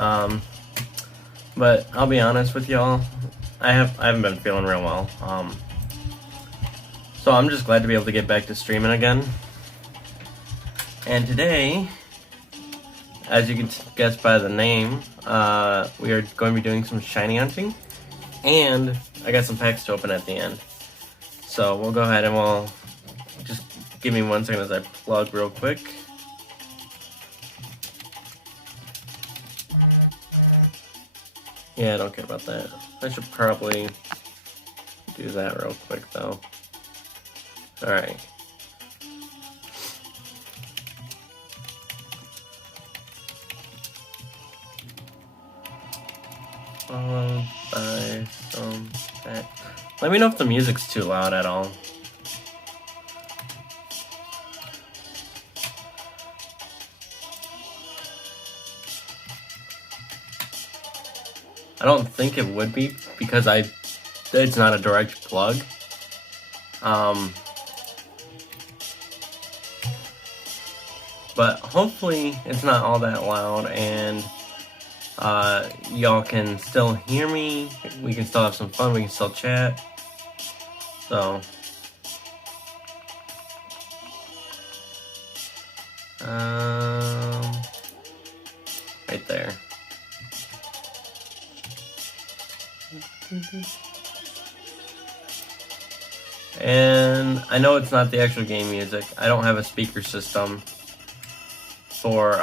But I'll be honest with y'all, I haven't been feeling real well. So I'm just glad to be able to get back to streaming again. And today, as you can guess by the name, we are going to be doing some shiny hunting, and I got some packs to open at the end. So we'll go ahead and we'll just give me 1 second as I plug real quick. Yeah, I don't care about that. I should probably do that real quick though. Alright. Followed by some pack. Let me know if the music's too loud at all. I don't think it would be because it's not a direct plug. But hopefully it's not all that loud and y'all can still hear me. We can still have some fun. We can still chat. So right there. And I know it's not the actual game music. I don't have a speaker system for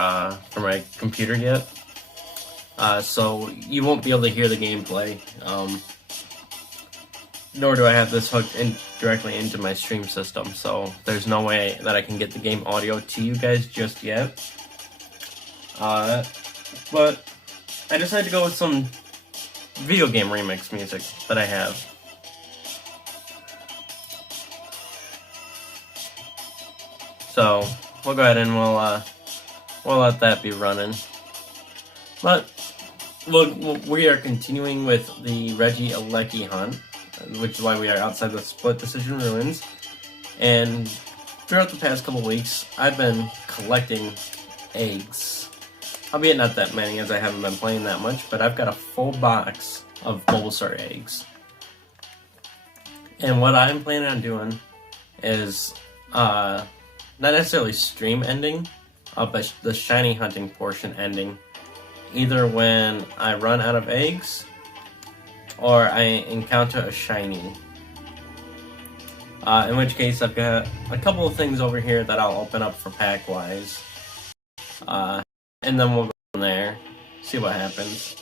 my computer yet, so you won't be able to hear the gameplay. Nor do I have this hooked in directly into my stream system, so there's no way that I can get the game audio to you guys just yet. But I decided to go with some video game remix music that I have. So we'll go ahead and we'll let that be running. But we are continuing with the Regieleki hunt, which is why we are outside the Split Decision Ruins. And throughout the past couple weeks, I've been collecting eggs. Albeit not that many, as I haven't been playing that much, but I've got a full box of Bulbasaur eggs. And what I'm planning on doing is not necessarily stream ending, but the shiny hunting portion ending. Either when I run out of eggs, or I encounter a shiny. In which case I've got a couple of things over here that I'll open up for pack-wise. And then we'll go from there, see what happens.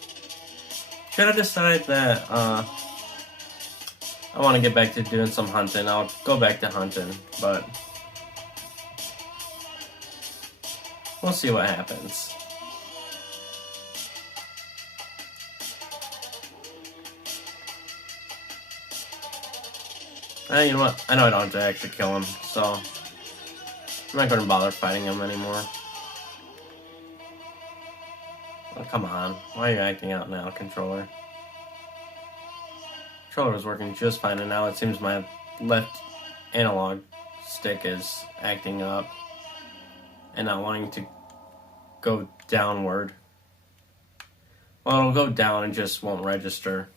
Should I decide that I want to get back to doing some hunting, I'll go back to hunting, but we'll see what happens. You know what? I know I don't have to actually kill him, so I'm not going to bother fighting him anymore. Oh, come on. Why are you acting out now, controller? Controller was working just fine, and now it seems my left analog stick is acting up and not wanting to go downward. Well, it'll go down and just won't register.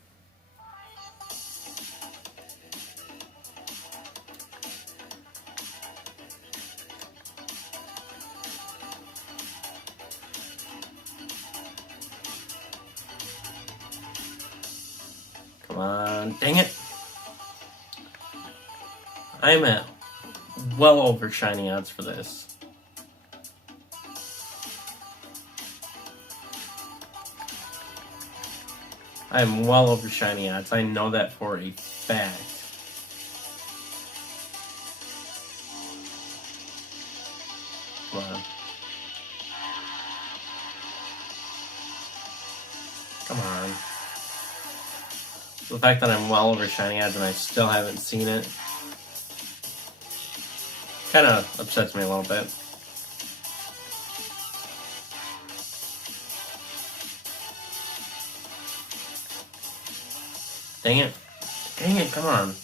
Come on, dang it. I'm at well over shiny odds for this. I'm well over shiny odds. I know that for a fact. Come on. Come on. The fact that I'm well over shiny odds and I still haven't seen it kind of upsets me a little bit. Dang it. Dang it, come on.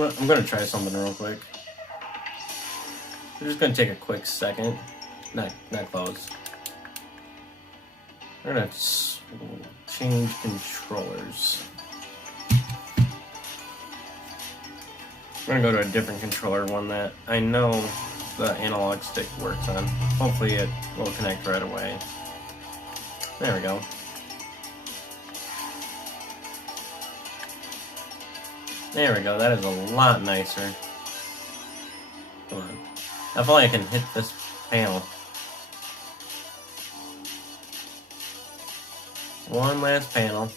I'm gonna try something real quick. We're just gonna take a quick second. Not close. We're gonna change controllers. We're gonna go to a different controller, one that I know the analog stick works on. Hopefully it will connect right away. There we go. There we go, that is a lot nicer. Come on. If only I can hit this panel. One last panel.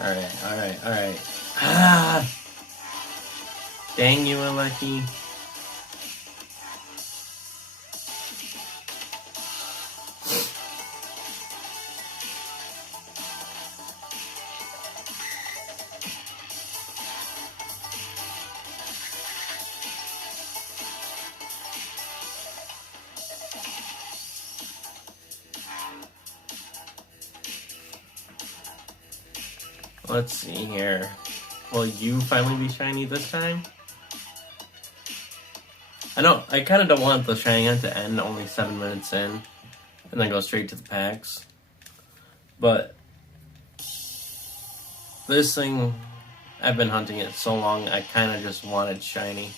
Alright. Ah! Dang you, Alecki. Let's see here. Will you finally be shiny this time? I kind of don't want the shiny hunt to end only 7 minutes in and then go straight to the packs. But this thing, I've been hunting it so long, I kind of just wanted shiny.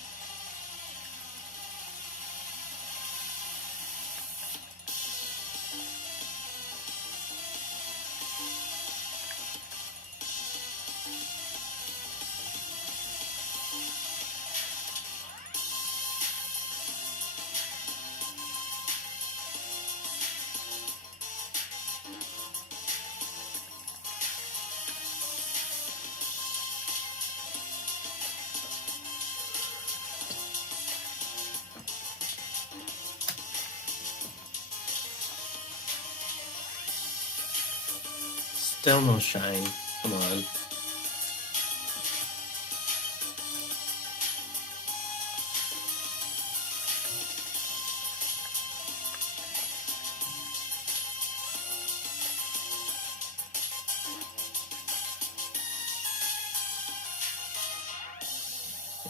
Still no shine. Come on.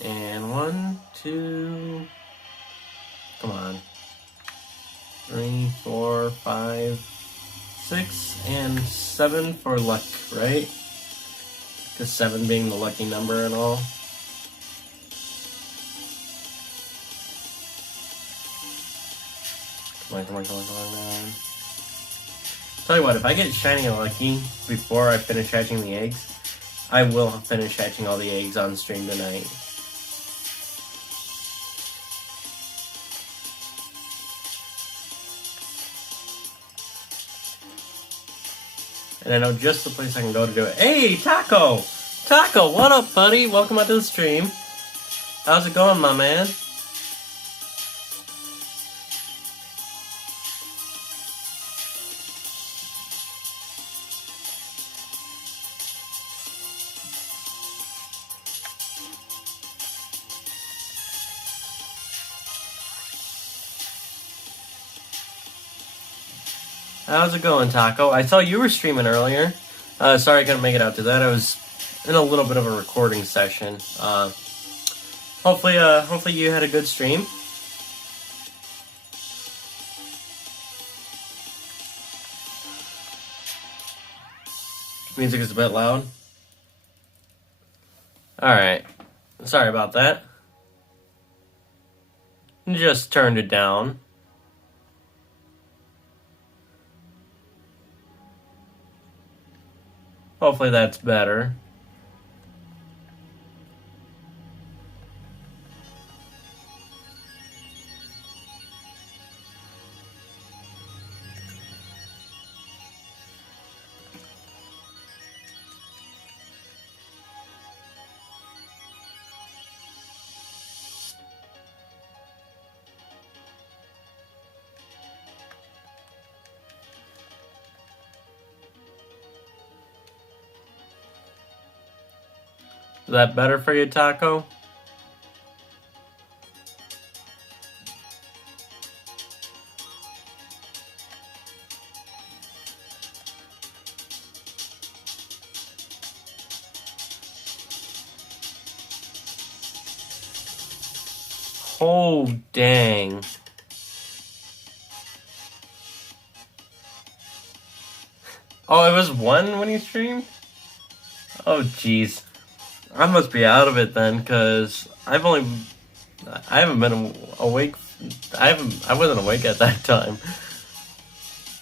And 1, 2, come on. 3, 4, 5, 6, and 7 for luck, right? Because 7 being the lucky number and all. Come on. Tell you what, if I get shiny and lucky before I finish hatching the eggs, I will finish hatching all the eggs on stream tonight. And I know just the place I can go to do it. Hey, Taco! Taco, what up, buddy? Welcome out to the stream. How's it going, my man? How's it going, Taco? I saw you were streaming earlier. Sorry I couldn't make it out to that. I was in a little bit of a recording session. Hopefully you had a good stream. Music is a bit loud. Alright. Sorry about that. Just turned it down. Hopefully that's better. Is that better for you, Taco? Oh, dang. Oh, it was 1 when you streamed? Oh, jeez. I must be out of it then, because I haven't been awake. I wasn't awake at that time.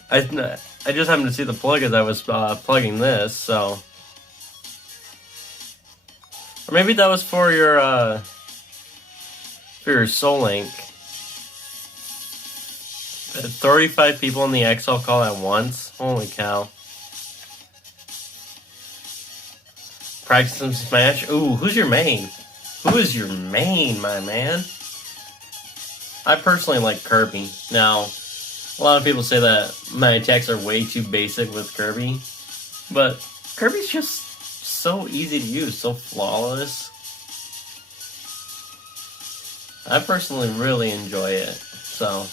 I just happened to see the plug as I was plugging this, so. Or maybe that was for your Soul Link. 35 people in the XL call at once? Holy cow. Practice some Smash? Ooh, who's your main? Who is your main, my man? I personally like Kirby. Now, a lot of people say that my attacks are way too basic with Kirby, but Kirby's just so easy to use, so flawless. I personally really enjoy it, so.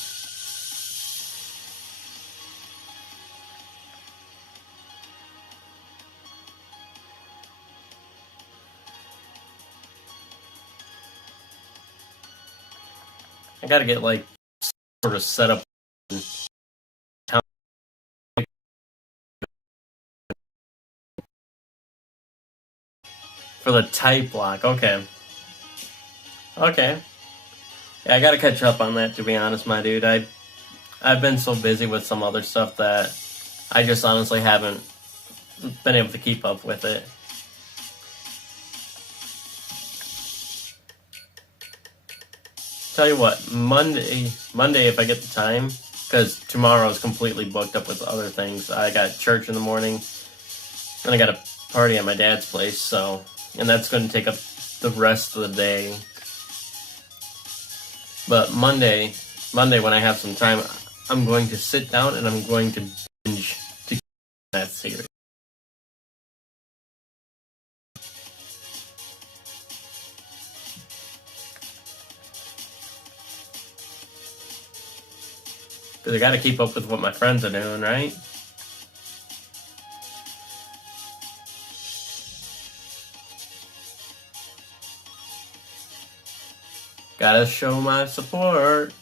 I gotta get, like, sort of set up. For the type block, okay. Okay. Yeah, I gotta catch up on that, to be honest, my dude. I've been so busy with some other stuff that I just honestly haven't been able to keep up with it. Tell you what, Monday if I get the time, because tomorrow is completely booked up with other things. I got church in the morning, and I got a party at my dad's place, so, and that's going to take up the rest of the day. But Monday when I have some time, I'm going to sit down and I'm going to binge to that series. Because I gotta keep up with what my friends are doing, right? Gotta show my support.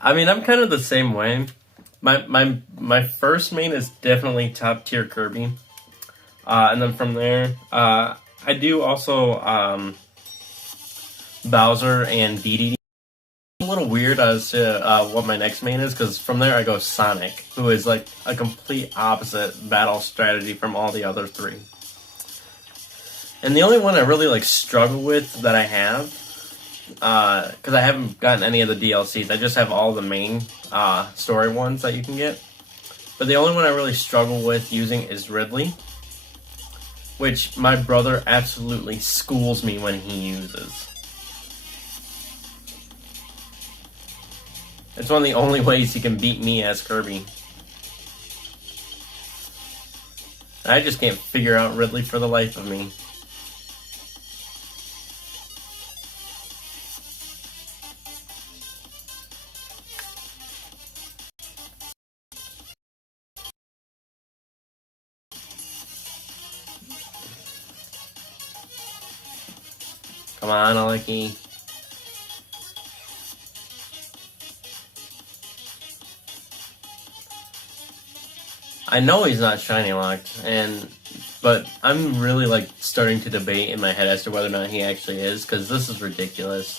I mean, I'm kind of the same way. My first main is definitely top tier Kirby, and then from there, I do also Bowser and DDD. A little weird as to what my next main is, because from there I go Sonic, who is like a complete opposite battle strategy from all the other three. And the only one I really like struggle with that I have, because I haven't gotten any of the DLCs, I just have all the main story ones that you can get. But the only one I really struggle with using is Ridley, which my brother absolutely schools me when he uses. It's one of the only ways he can beat me as Kirby. I just can't figure out Ridley for the life of me. Come on, Aleki. I know he's not shiny locked, but I'm really like starting to debate in my head as to whether or not he actually is, because this is ridiculous.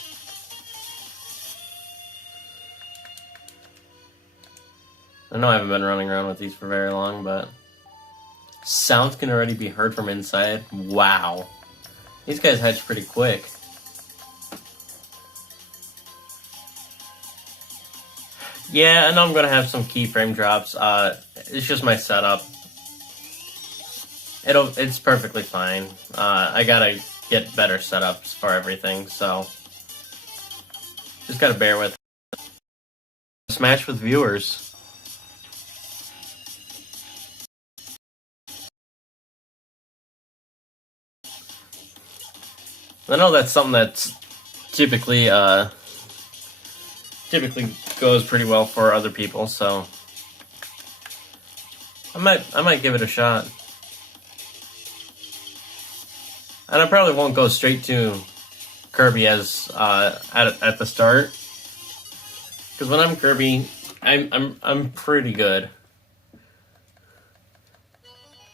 I know I haven't been running around with these for very long, but sounds can already be heard from inside. Wow. These guys hatch pretty quick. Yeah, I know I'm going to have some keyframe drops. It's just my setup. It's perfectly fine. I gotta get better setups for everything, so just gotta bear with it. Smash with viewers. I know that's something that's typically goes pretty well for other people, so I might give it a shot. And I probably won't go straight to Kirby as at the start, because when I'm Kirby, I'm pretty good.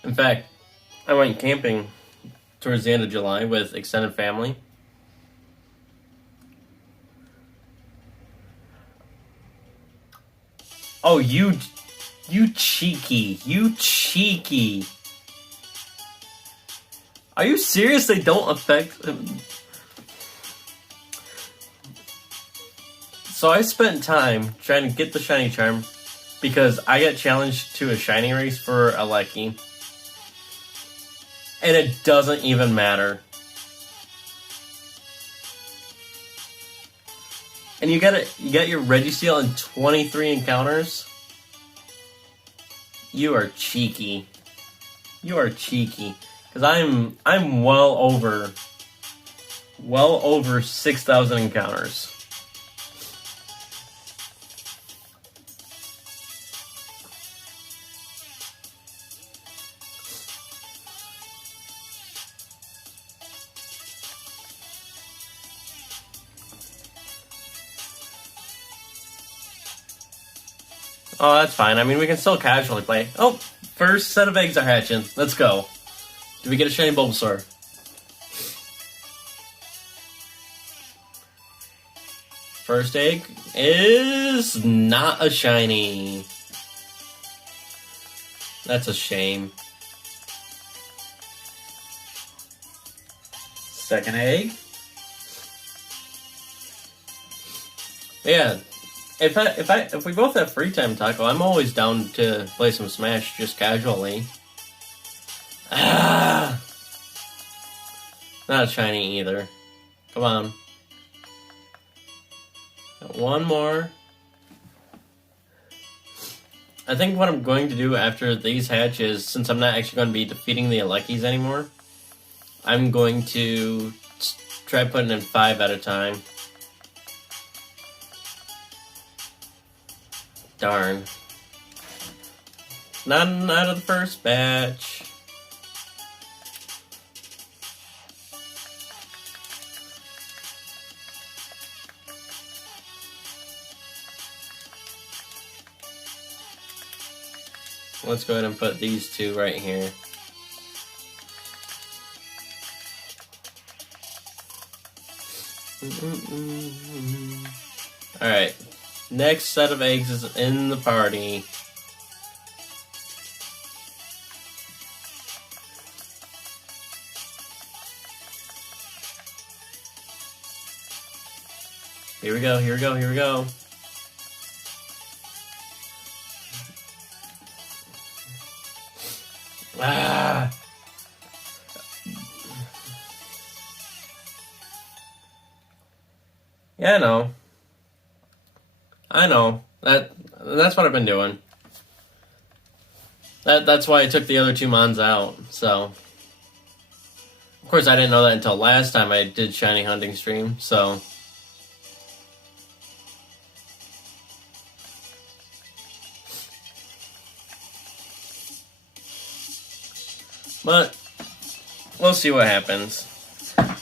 In fact, I went camping towards the end of July with extended family. Oh, you cheeky. You cheeky. Are you serious? They don't affect... So I spent time trying to get the shiny charm because I got challenged to a shiny race for Alecki. And it doesn't even matter. And you got your Registeel in 23 encounters? You are cheeky. You are cheeky. Because I'm well over 6,000 encounters. Oh, that's fine. I mean, we can still casually play. Oh, first set of eggs are hatching. Let's go. Do we get a shiny Bulbasaur? First egg is not a shiny. That's a shame. Second egg. Yeah. If we both have free time, Taco, I'm always down to play some Smash just casually. Ah! Not a shiny either. Come on. Got one more. I think what I'm going to do after these hatches, since I'm not actually going to be defeating the Aleckis anymore, I'm going to try putting in 5 at a time. Darn. Not out of the first batch. Let's go ahead and put these 2 right here. Alright. Next set of eggs is in the party. Here we go, here we go, here we go. Ah! Yeah, I know. That's what I've been doing. That's why I took the other 2 mons out, so. Of course, I didn't know that until last time I did shiny hunting stream, so. But, we'll see what happens.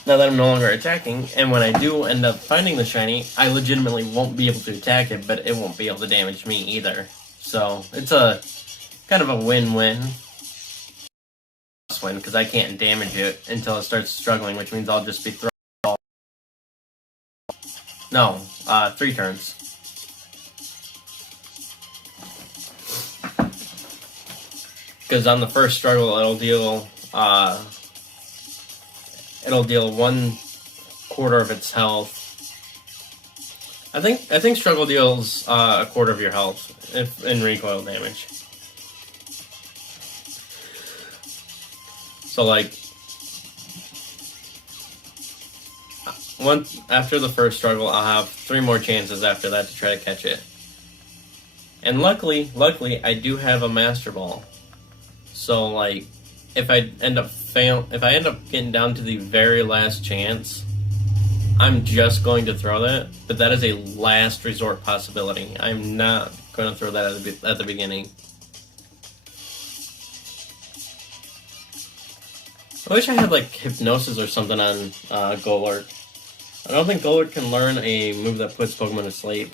Now that I'm no longer attacking, and when I do end up finding the shiny, I legitimately won't be able to attack it, but it won't be able to damage me either. So, it's a kind of a win-win. Win, because I can't damage it until it starts struggling, which means I'll just be throwing. No, 3 turns. Because on the first struggle, it'll deal 1/4 of its health. I think struggle deals 1/4 of your health if in recoil damage. So like once after the first struggle, I'll have 3 more chances after that to try to catch it. And luckily, I do have a Master Ball. So like if I end up getting down to the very last chance, I'm just going to throw that, but that is a last resort possibility. I'm not going to throw that at the beginning. I wish I had like hypnosis or something on Golurk. I don't think Golurk can learn a move that puts Pokemon to sleep.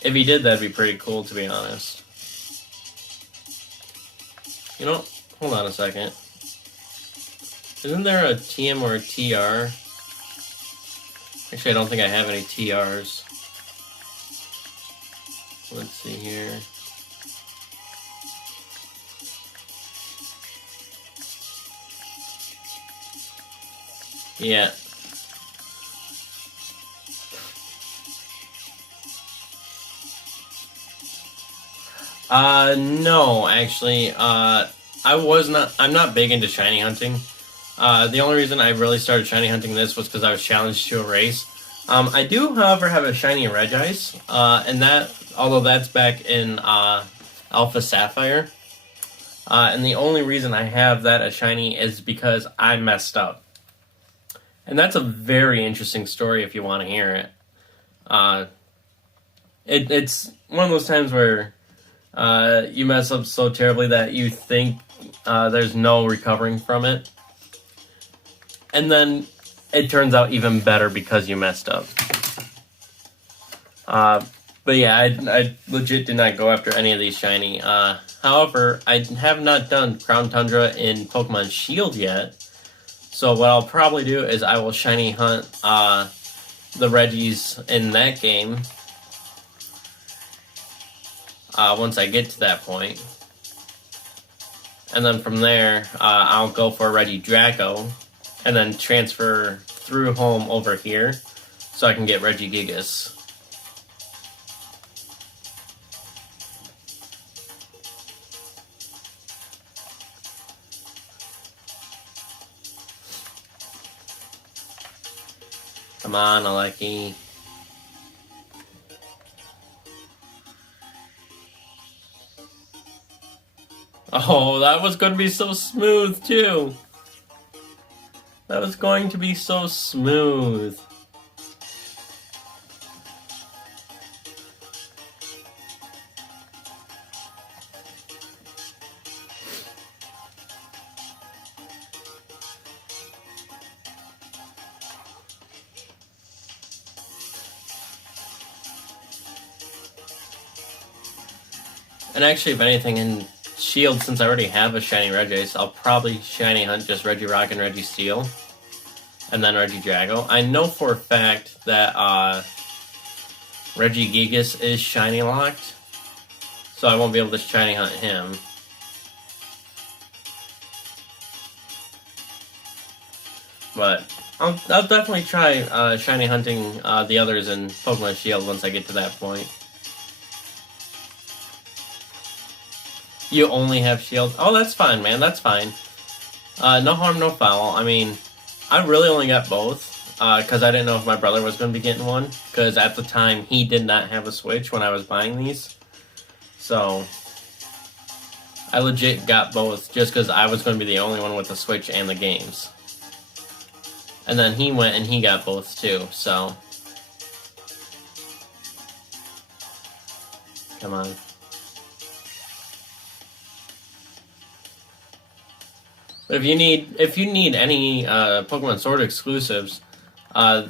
If he did, that'd be pretty cool, to be honest. You know, hold on a second. Isn't there a TM or a TR? Actually, I don't think I have any TRs. Let's see here. Yeah. No, actually, I'm not big into shiny hunting. The only reason I really started shiny hunting this was because I was challenged to a race. I do, however, have a shiny Regice, and that, although that's back in, Alpha Sapphire, and the only reason I have that as shiny is because I messed up. And that's a very interesting story if you want to hear it. It's one of those times where you mess up so terribly that you think there's no recovering from it. And then it turns out even better because you messed up. But yeah, I legit did not go after any of these shiny. However, I have not done Crown Tundra in Pokemon Shield yet. So what I'll probably do is I will shiny hunt the Regis in that game. Once I get to that point. And then from there, I'll go for a Regidrago, and then transfer through home over here, so I can get Regigigas. Come on, Aleki. Oh, that was going to be so smooth, too. That was going to be so smooth. And actually, if anything, in Shield, since I already have a shiny Regice, I'll probably shiny hunt just Regirock and Registeel, and then Regidrago. I know for a fact that Regigigas is shiny locked, so I won't be able to shiny hunt him. But I'll definitely try shiny hunting the others in Pokemon Shield once I get to that point. You only have Shield? Oh, that's fine, man. That's fine. No harm, no foul. I mean, I really only got both, because I didn't know if my brother was going to be getting one, because at the time, he did not have a Switch when I was buying these. So, I legit got both, just because I was going to be the only one with the Switch and the games. And then he went and he got both, too, so... Come on. But if you need any Pokemon Sword exclusives, I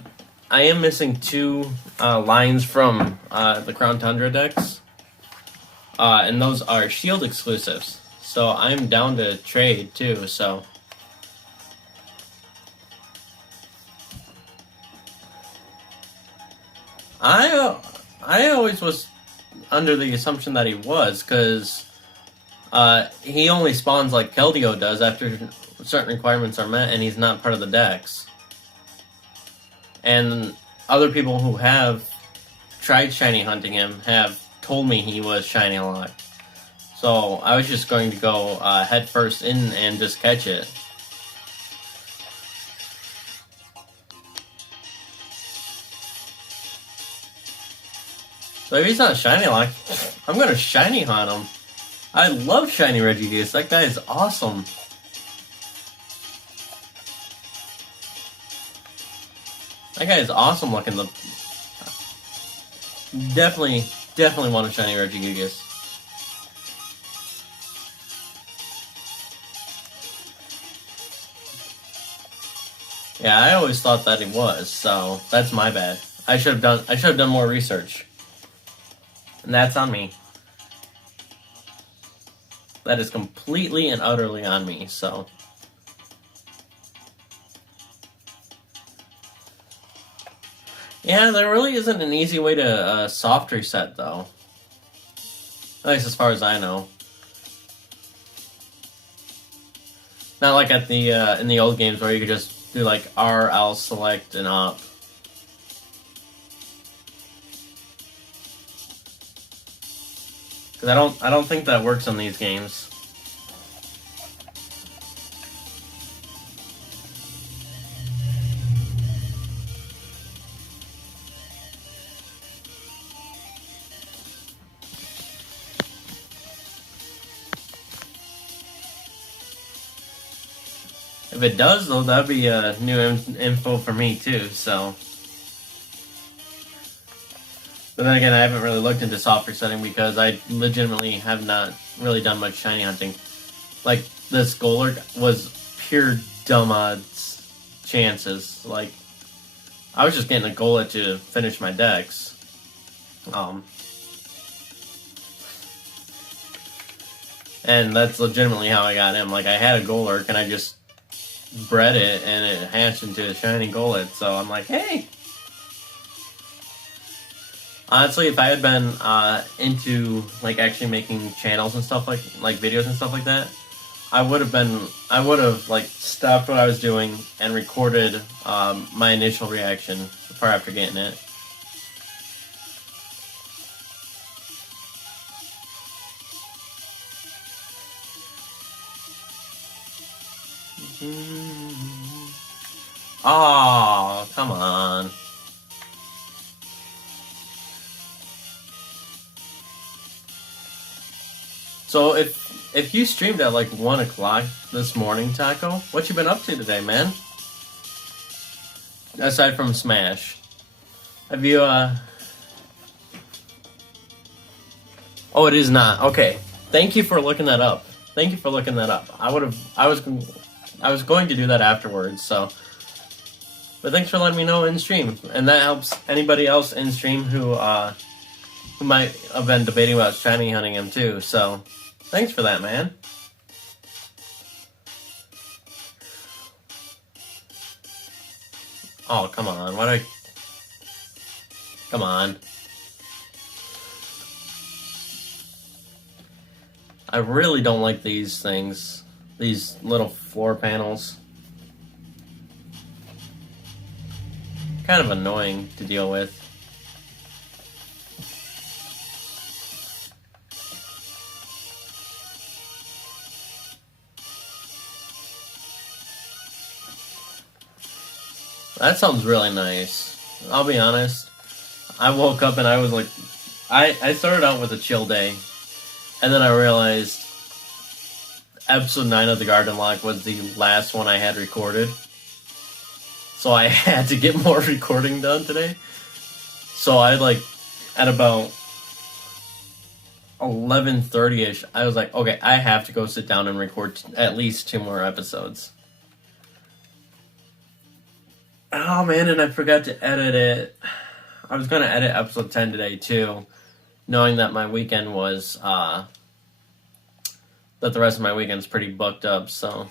am missing 2 lines from the Crown Tundra decks, and those are Shield exclusives. So I'm down to trade too. So I always was under the assumption that he was, because he only spawns like Keldeo does after certain requirements are met, and he's not part of the decks. And other people who have tried shiny hunting him have told me he was shiny locked. So I was just going to go head first in and just catch it. So if he's not shiny lock, I'm gonna shiny hunt him. I love shiny Regigigas. That guy is awesome. That guy is awesome looking. Definitely want a shiny Regigigas. Yeah, I always thought that he was, so that's my bad. I should have done more research. And that's on me. That is completely and utterly on me, so. Yeah, there really isn't an easy way to soft reset, though. At least as far as I know. Not like at the in the old games where you could just do like R, L, select, and up. Because I don't think that works on these games. If it does, though, that'd be new info for me, too, so. But then again, I haven't really looked into soft resetting because I legitimately have not really done much shiny hunting. Like, this Golurk was pure dumb odds chances. Like, I was just getting a Golett to finish my decks. And that's legitimately how I got him. Like, I had a Golurk and I just bred it and it hatched into a shiny Golett, so I'm like, hey! Honestly, if I had been into like actually making channels and stuff like videos and stuff like that, I would have like stopped what I was doing and recorded my initial reaction before after getting it. Oh, come on. So if you streamed at like 1 o'clock this morning, Taco, what you been up to today, man? Aside from Smash, have you Oh, it is not. Okay. Thank you for looking that up. Thank you for looking that up. I was going to do that afterwards, so. But thanks for letting me know in stream, and that helps anybody else in stream who might have been debating about shiny hunting him too. So, thanks for that, man. Oh, come on. Come on. I really don't like these things. These little floor panels. Kind of annoying to deal with. That sounds really nice. I'll be honest. I woke up and I was like, I started out with a chill day, and then I realized episode 9 of the Garden Lock was the last one I had recorded. So I had to get more recording done today. So I like, at about 11:30ish, I was like, okay, I have to go sit down and record at least 2 more episodes. Oh man, and I forgot to edit it. I was going to edit episode 10 today too, knowing that my weekend was, that the rest of my weekend's pretty booked up, so.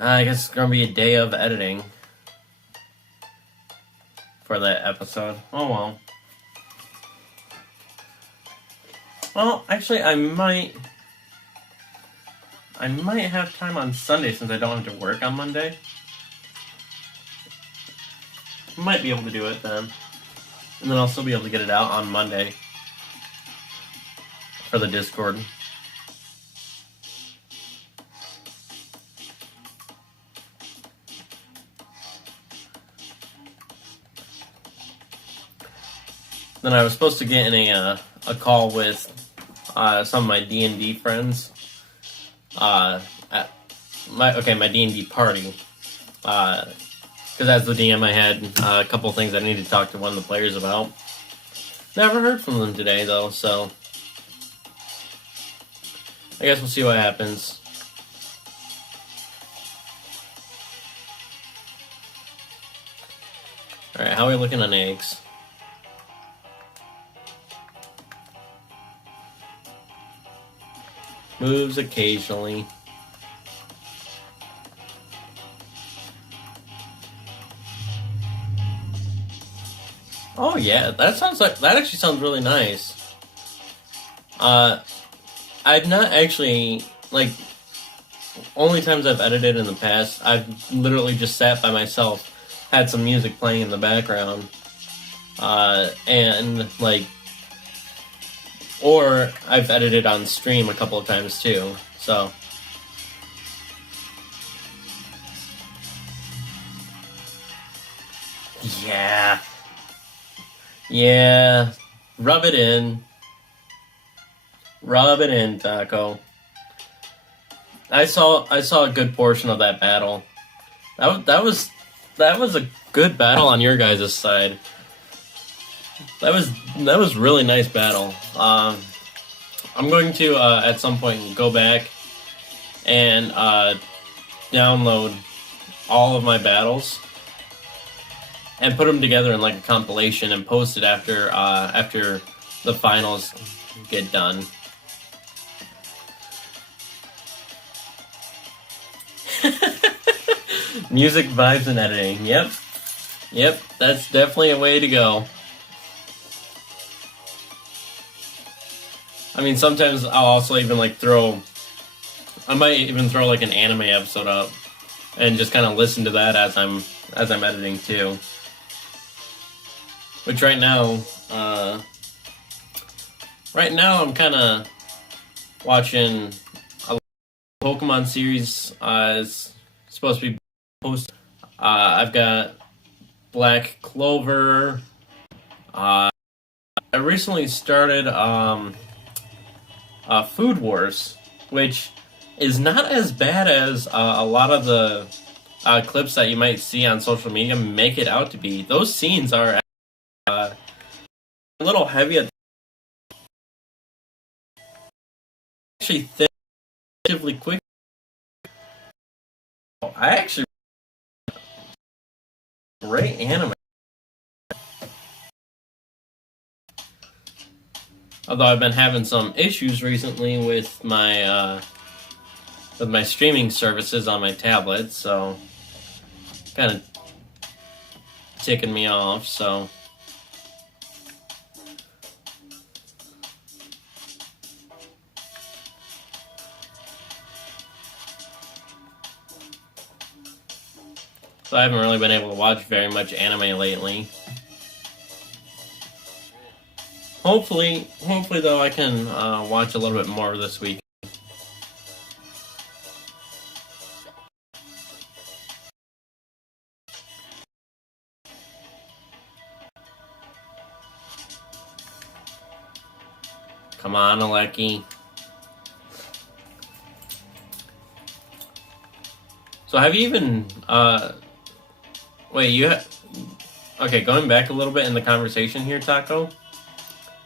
I guess it's going to be a day of editing for that episode. Oh well. Well, actually, I might have time on Sunday since I don't have to work on Monday. Might be able to do it then. And then I'll still be able to get it out on Monday for the Discord. then I was supposed to get in a call with some of my D&D friends. At my D&D party. Because as the DM, I had a couple things I needed to talk to one of the players about. Never heard from them today, though, so I guess we'll see what happens. Alright, how are we looking on eggs? Moves occasionally. Oh yeah, that actually sounds really nice. I've not actually, like, only times I've edited in the past, I've literally just sat by myself, had some music playing in the background, and, like, or I've edited on stream a couple of times too, so. Yeah. Yeah. Rub it in. Rub it in, Taco. I saw a good portion of that battle. That was a good battle on your guys' side. That was really nice battle. I'm going to at some point go back and download all of my battles and put them together in like a compilation and post it after the finals get done. Music, vibes, and editing. Yep, that's definitely a way to go. I mean, sometimes I'll also even like I might even throw like an anime episode up and just kind of listen to that as I'm editing too. Which right now I'm kind of watching a Pokemon series. It's supposed to be posted. I've got Black Clover. I recently started Food Wars, which is not as bad as a lot of the clips that you might see on social media make it out to be. Those scenes are a little heavy at actually thin, relatively quick. I actually great anime. Although I've been having some issues recently with my streaming services on my tablet, so kind of ticking me off. So I haven't really been able to watch very much anime lately. Hopefully though, I can watch a little bit more this week. Come on, Aleki. So have you even okay, going back a little bit in the conversation here, Taco.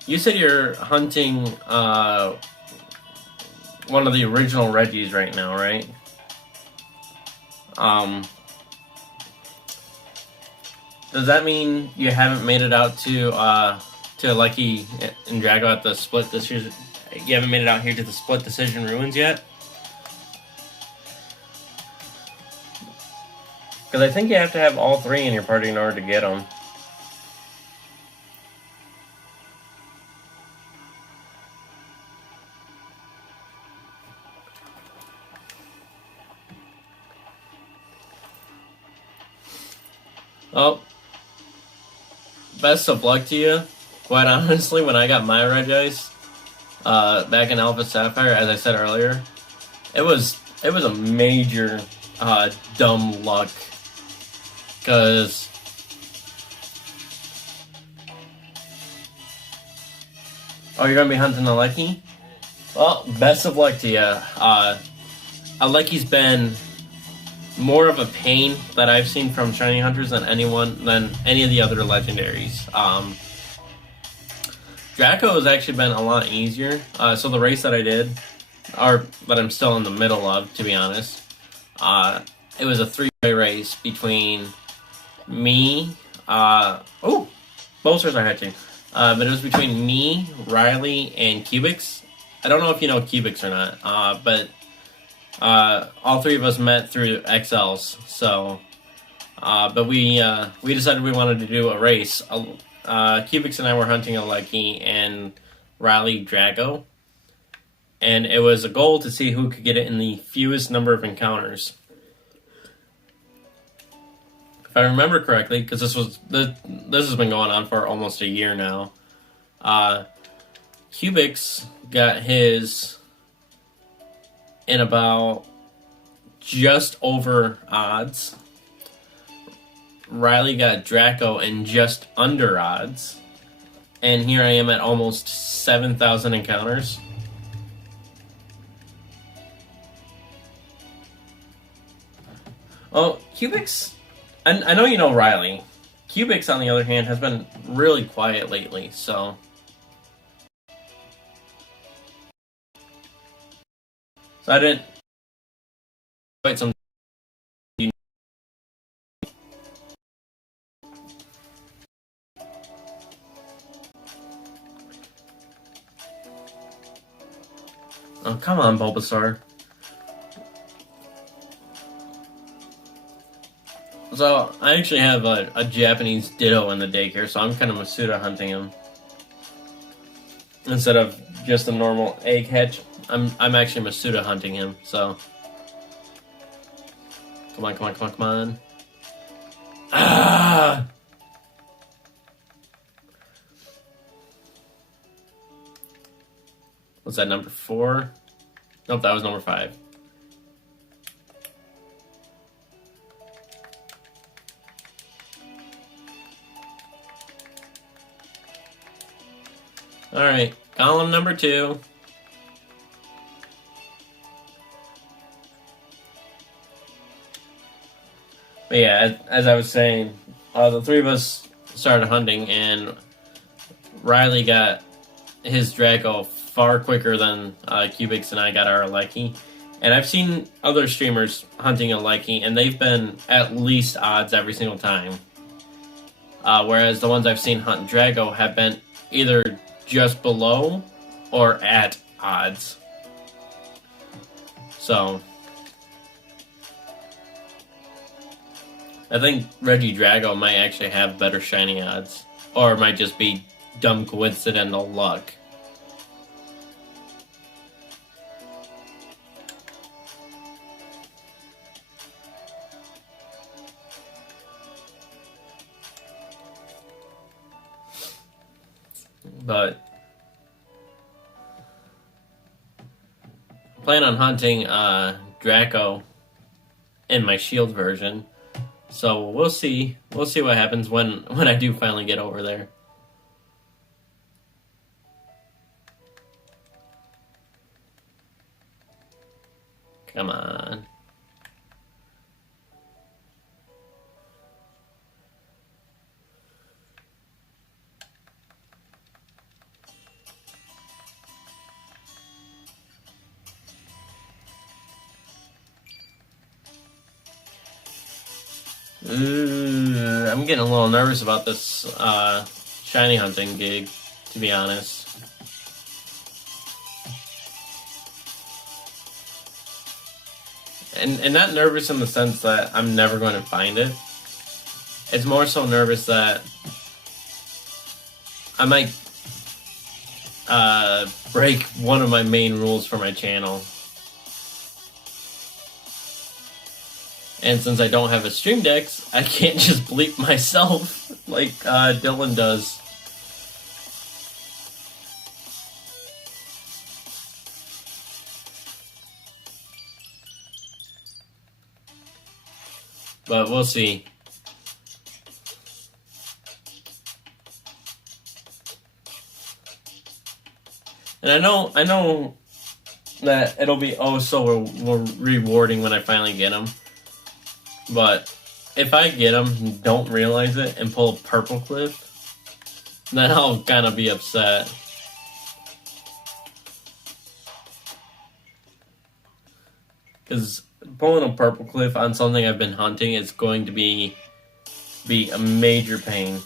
You said you're hunting one of the original Reggies right now, right? Does that mean you haven't made it out to Aleki and Drago at the split decision? You haven't made it out here to the split decision ruins yet? Because I think you have to have all three in your party in order to get them. Well, best of luck to you. Quite honestly, when I got my Regice back in Alpha Sapphire, as I said earlier, it was a major dumb luck, because Oh, you're gonna be hunting a Lucky? Well, best of luck to you. A Lucky's been more of a pain that I've seen from shiny hunters than any of the other legendaries. Draco has actually been a lot easier. So the race that I did, or that I'm still in the middle of, to be honest, it was a 3-way race between me. Bolsters are hatching. But it was between me, Riley, and Cubix. I don't know if you know Cubix or not, but all three of us met through XLs. So, but we decided we wanted to do a race. Cubix and I were hunting a Lucky and Riley Draco, and it was a goal to see who could get it in the fewest number of encounters. If I remember correctly, because this has been going on for almost a year now. Cubix got his in about just over odds. Riley got Draco in just under odds. And here I am at almost 7,000 encounters. Oh, Cubix... I know you know Riley. Cubix, on the other hand, has been really quiet lately, so... So I didn't... Quite some... Oh, come on, Bulbasaur. So, I actually have a Japanese Ditto in the daycare, so I'm kind of Masuda hunting him. Instead of just a normal egg hatch, I'm actually Masuda hunting him, so... Come on, come on, come on, come on. Ah! Was that number 4? Nope, that was number 5. Alright, column number 2. But yeah, as I was saying, the three of us started hunting, and Riley got his Draco far quicker than Cubix and I got our Lucky. And I've seen other streamers hunting a Lucky, and they've been at least odds every single time. Whereas the ones I've seen hunt Draco have been either just below or at odds. So I think Regidrago might actually have better shiny odds, or it might just be dumb coincidental luck. But plan on hunting Draco in my shield version, so we'll see. We'll see what happens when I do finally get over there. Come on. I'm getting a little nervous about this shiny hunting gig, to be honest. And not nervous in the sense that I'm never going to find it. It's more so nervous that I might break one of my main rules for my channel. And since I don't have a Stream Deck, I can't just bleep myself like Dylan does. But we'll see. And I know that it'll be oh so rewarding when I finally get them. But if I get them, don't realize it, and pull a Purple Cliff, then I'll kind of be upset. Because pulling a Purple Cliff on something I've been hunting is going to be a major pain.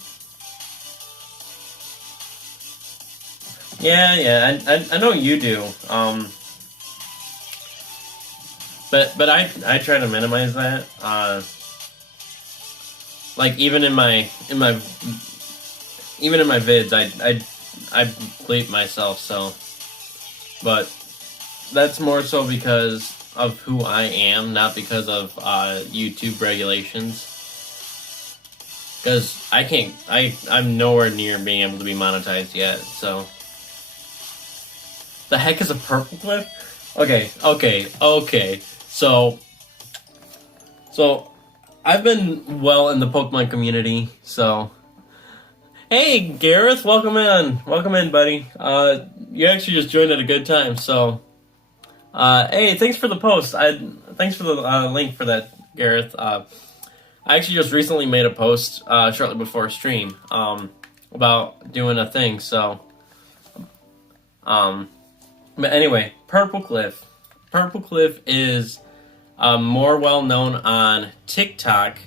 Yeah, I know you do. But I try to minimize that. Like even in my vids, I bleep myself. So, but that's more so because of who I am, not because of YouTube regulations. Because I'm nowhere near being able to be monetized yet. So, the heck is a Purple Cliff? Okay. So I've been well in the Pokemon community, so hey Gareth, welcome in, buddy. You actually just joined at a good time, so hey, thanks for the post. Thanks for the link for that, Gareth. I actually just recently made a post shortly before stream about doing a thing, so but anyway, Purple Cliff. Purple Cliff is more well known on TikTok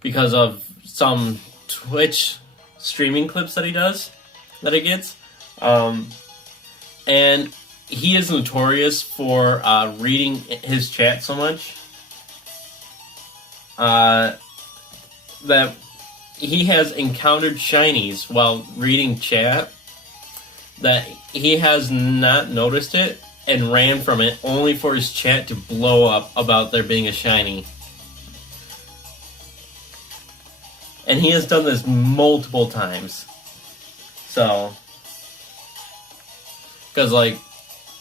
because of some Twitch streaming clips that he gets. And he is notorious for reading his chat so much that he has encountered shinies while reading chat that he has not noticed it and ran from it only for his chat to blow up about there being a shiny. And he has done this multiple times. So, because like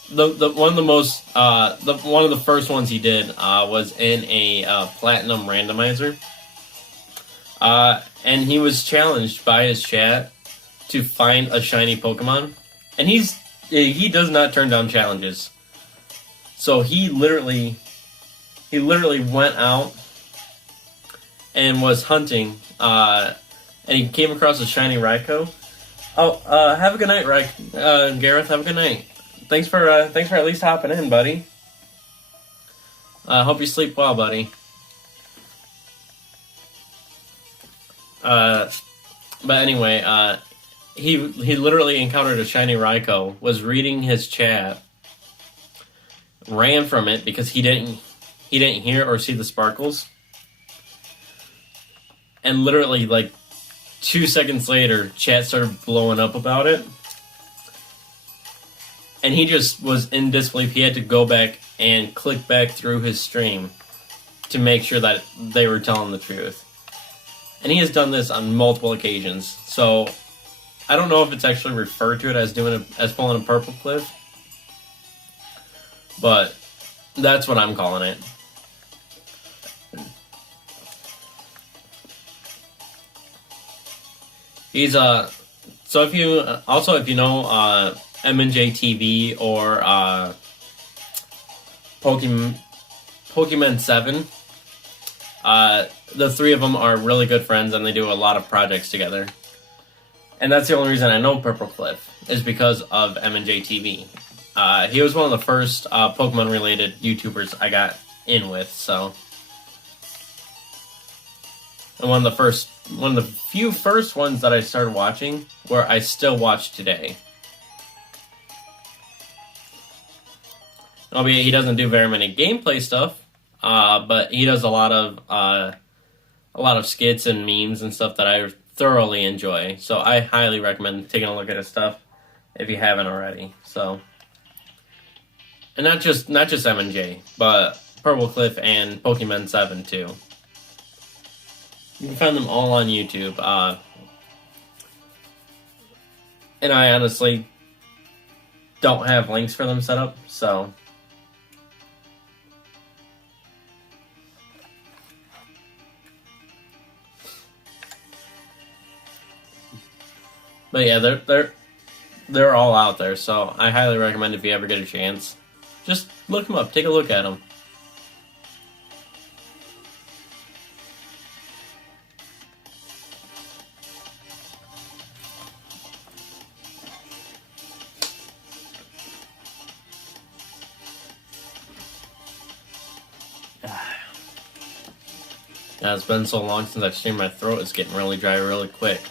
the one of the most one of the first ones he did was in a platinum randomizer, and he was challenged by his chat to find a shiny Pokemon, and he does not turn down challenges. So he literally went out and was hunting, and he came across a shiny Raikou. Oh, have a good night, Gareth. Have a good night. Thanks for at least hopping in, buddy. Hope you sleep well, buddy. But anyway, he literally encountered a shiny Raikou, was reading his chat, ran from it because he didn't hear or see the sparkles, and literally like 2 seconds later, chat started blowing up about it, and he just was in disbelief. He had to go back and click back through his stream to make sure that they were telling the truth. And he has done this on multiple occasions. So I don't know if it's actually referred to it as pulling a Purple Cliff, but that's what I'm calling it. He's so if you know M&J TV or Pokemon 7, the three of them are really good friends and they do a lot of projects together. And that's the only reason I know Purple Cliff, is because of M&J TV. He was one of the first Pokemon-related YouTubers I got in with, so. And one of the few first ones that I started watching, where I still watch today. Albeit he doesn't do very many gameplay stuff, but he does a lot of skits and memes and stuff that I thoroughly enjoy. So I highly recommend taking a look at his stuff if you haven't already. So, and not just M&J, but Purple Cliff and Pokemon 7 too. You can find them all on YouTube. And I honestly don't have links for them set up, so. But yeah, they're all out there, so I highly recommend if you ever get a chance, just look them up, take a look at them. Yeah, it's been so long since I've streamed, my throat is getting really dry really quick.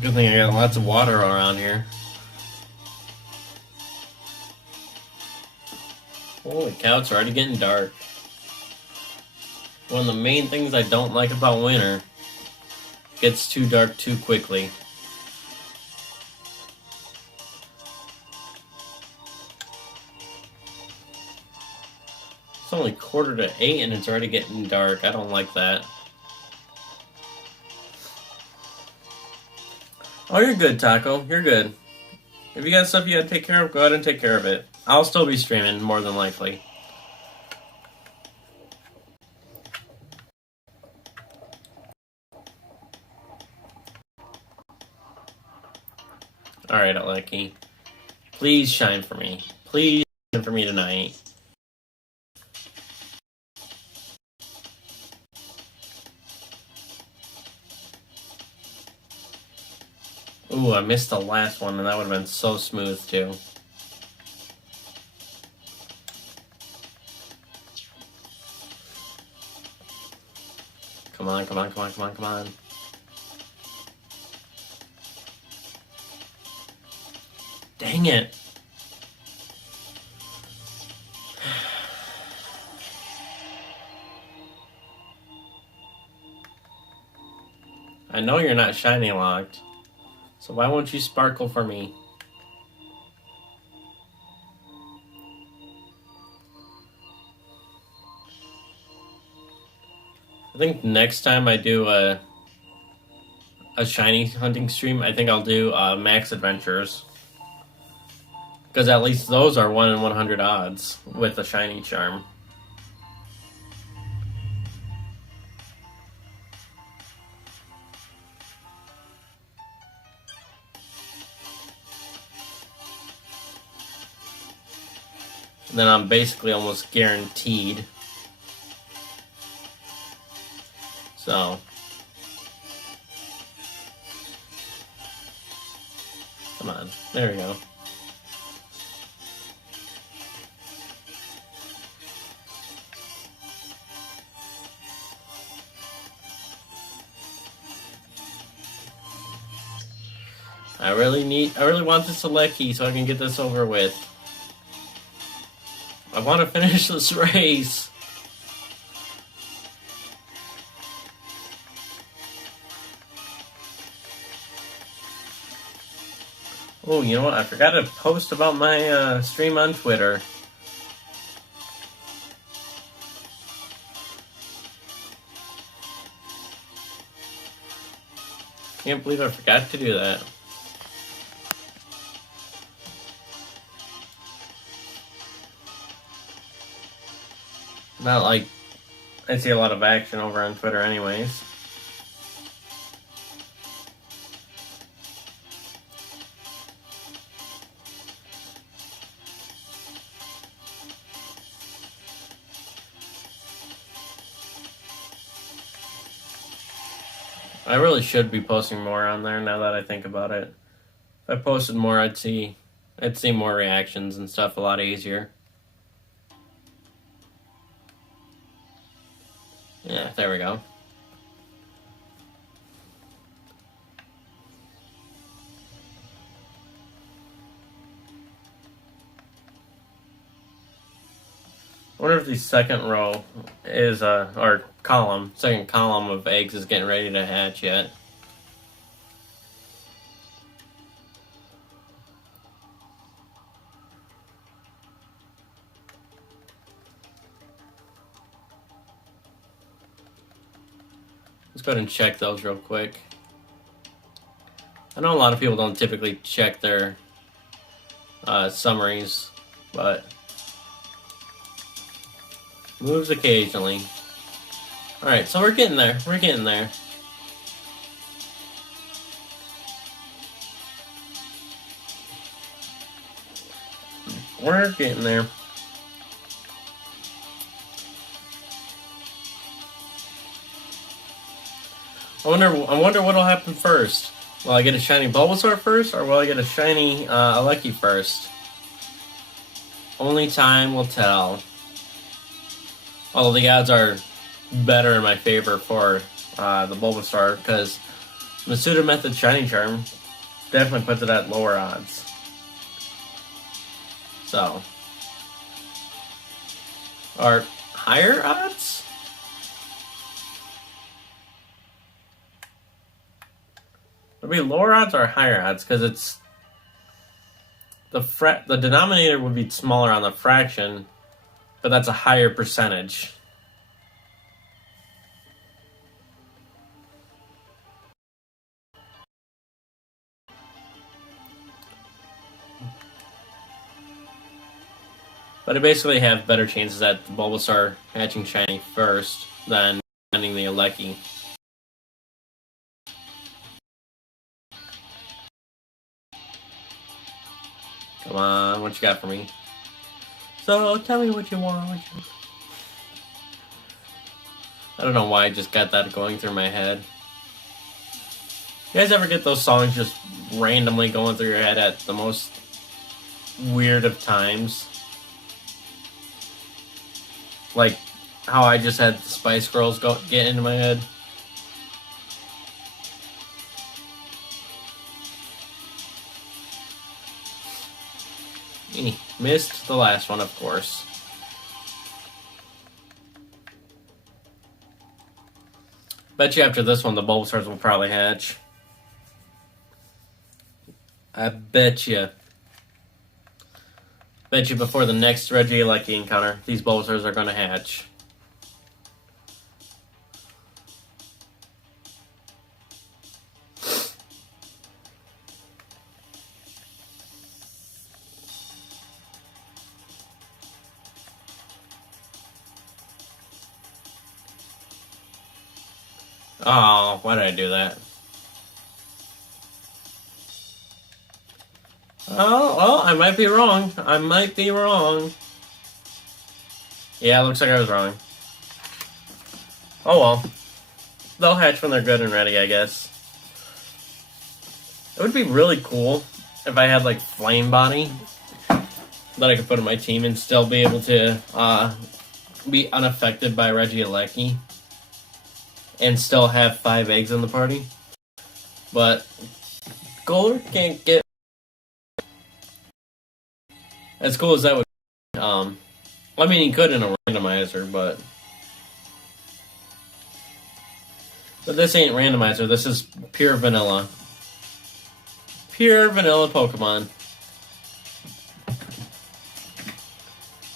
Good thing I got lots of water around here. Holy cow, it's already getting dark. One of the main things I don't like about winter, it gets too dark too quickly. It's only 7:45 and it's already getting dark. I don't like that. Oh, you're good, Taco. You're good. If you got stuff you gotta take care of, go ahead and take care of it. I'll still be streaming, more than likely. Alright, Aleki. Please shine for me. Please shine for me tonight. Ooh, I missed the last one, and that would have been so smooth, too. Come on, come on, come on, come on, come on. Dang it. I know you're not shiny locked, so why won't you sparkle for me? I think next time I do a shiny hunting stream, I think I'll do Max Adventures. Because at least those are 1 in 100 odds with a shiny charm. And then I'm basically almost guaranteed. So. Come on. There we go. I really want this Aleki so I can get this over with. I want to finish this race. Oh, you know what? I forgot to post about my stream on Twitter. Can't believe I forgot to do that. Not like I see a lot of action over on Twitter anyways. I really should be posting more on there now that I think about it. If I posted more, I'd see more reactions and stuff a lot easier. Yeah, there we go. I wonder if the second row is, or second column of eggs is getting ready to hatch yet. Let's go ahead and check those real quick. I know a lot of people don't typically check their summaries, but Moves occasionally. Alright, so we're getting there. We're getting there. We're getting there. I wonder what'll happen first. Will I get a shiny Bulbasaur first, or will I get a shiny Alecki first? Only time will tell. Although the odds are better in my favor for the Bulbasaur, because the Pseudo Method Shiny Charm definitely puts it at lower odds. So, or higher odds? Would it be lower odds or higher odds? Because it's the denominator would be smaller on the fraction, but that's a higher percentage. But I basically have better chances at the Bulbasaur hatching shiny first than finding the Alecki. Come on, what you got for me? So, tell me what you want. I don't know why I just got that going through my head. You guys ever get those songs just randomly going through your head at the most weird of times? Like how I just had the Spice Girls get into my head. Missed the last one, of course. Bet you after this one, the Bulbasaurs will probably hatch. I bet you. Bet you before the next Regieleki encounter, these Bulbasaurs are going to hatch. Oh, why did I do that? Oh, I might be wrong. I might be wrong. Yeah, looks like I was wrong. Oh well. They'll hatch when they're good and ready, I guess. It would be really cool if I had, like, Flame Body that I could put in my team and still be able to be unaffected by Regieleki and still have 5 eggs in the party. But Golurk can't get as cool as that would be. I mean, he could in a randomizer, but this ain't randomizer. This is pure vanilla. Pure vanilla Pokemon.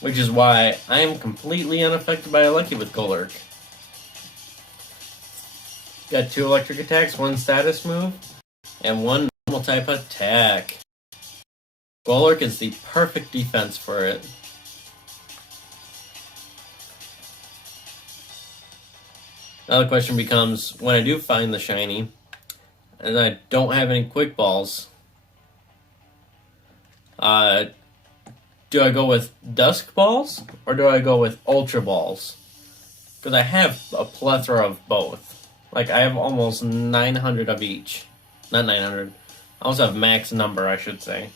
Which is why I am completely unaffected by Alecki with Golurk. Got 2 electric attacks, 1 status move, and 1 normal type attack. Golurk is the perfect defense for it. Now the question becomes, when I do find the shiny, and I don't have any quick balls, do I go with Dusk Balls, or do I go with Ultra Balls? Because I have a plethora of both. Like, I have almost 900 of each. Not 900. I also have max number, I should say.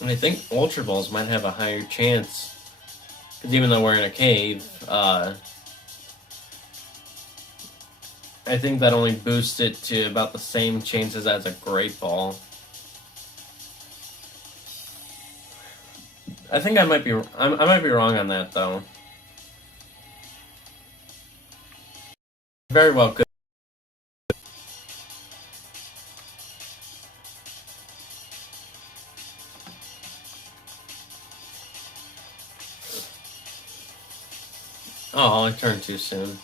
And I think Ultra Balls might have a higher chance. Because even though we're in a cave, I think that only boosts it to about the same chances as a Great Ball. I think I might be wrong on that, though. Very well could. Oh, I turned too soon.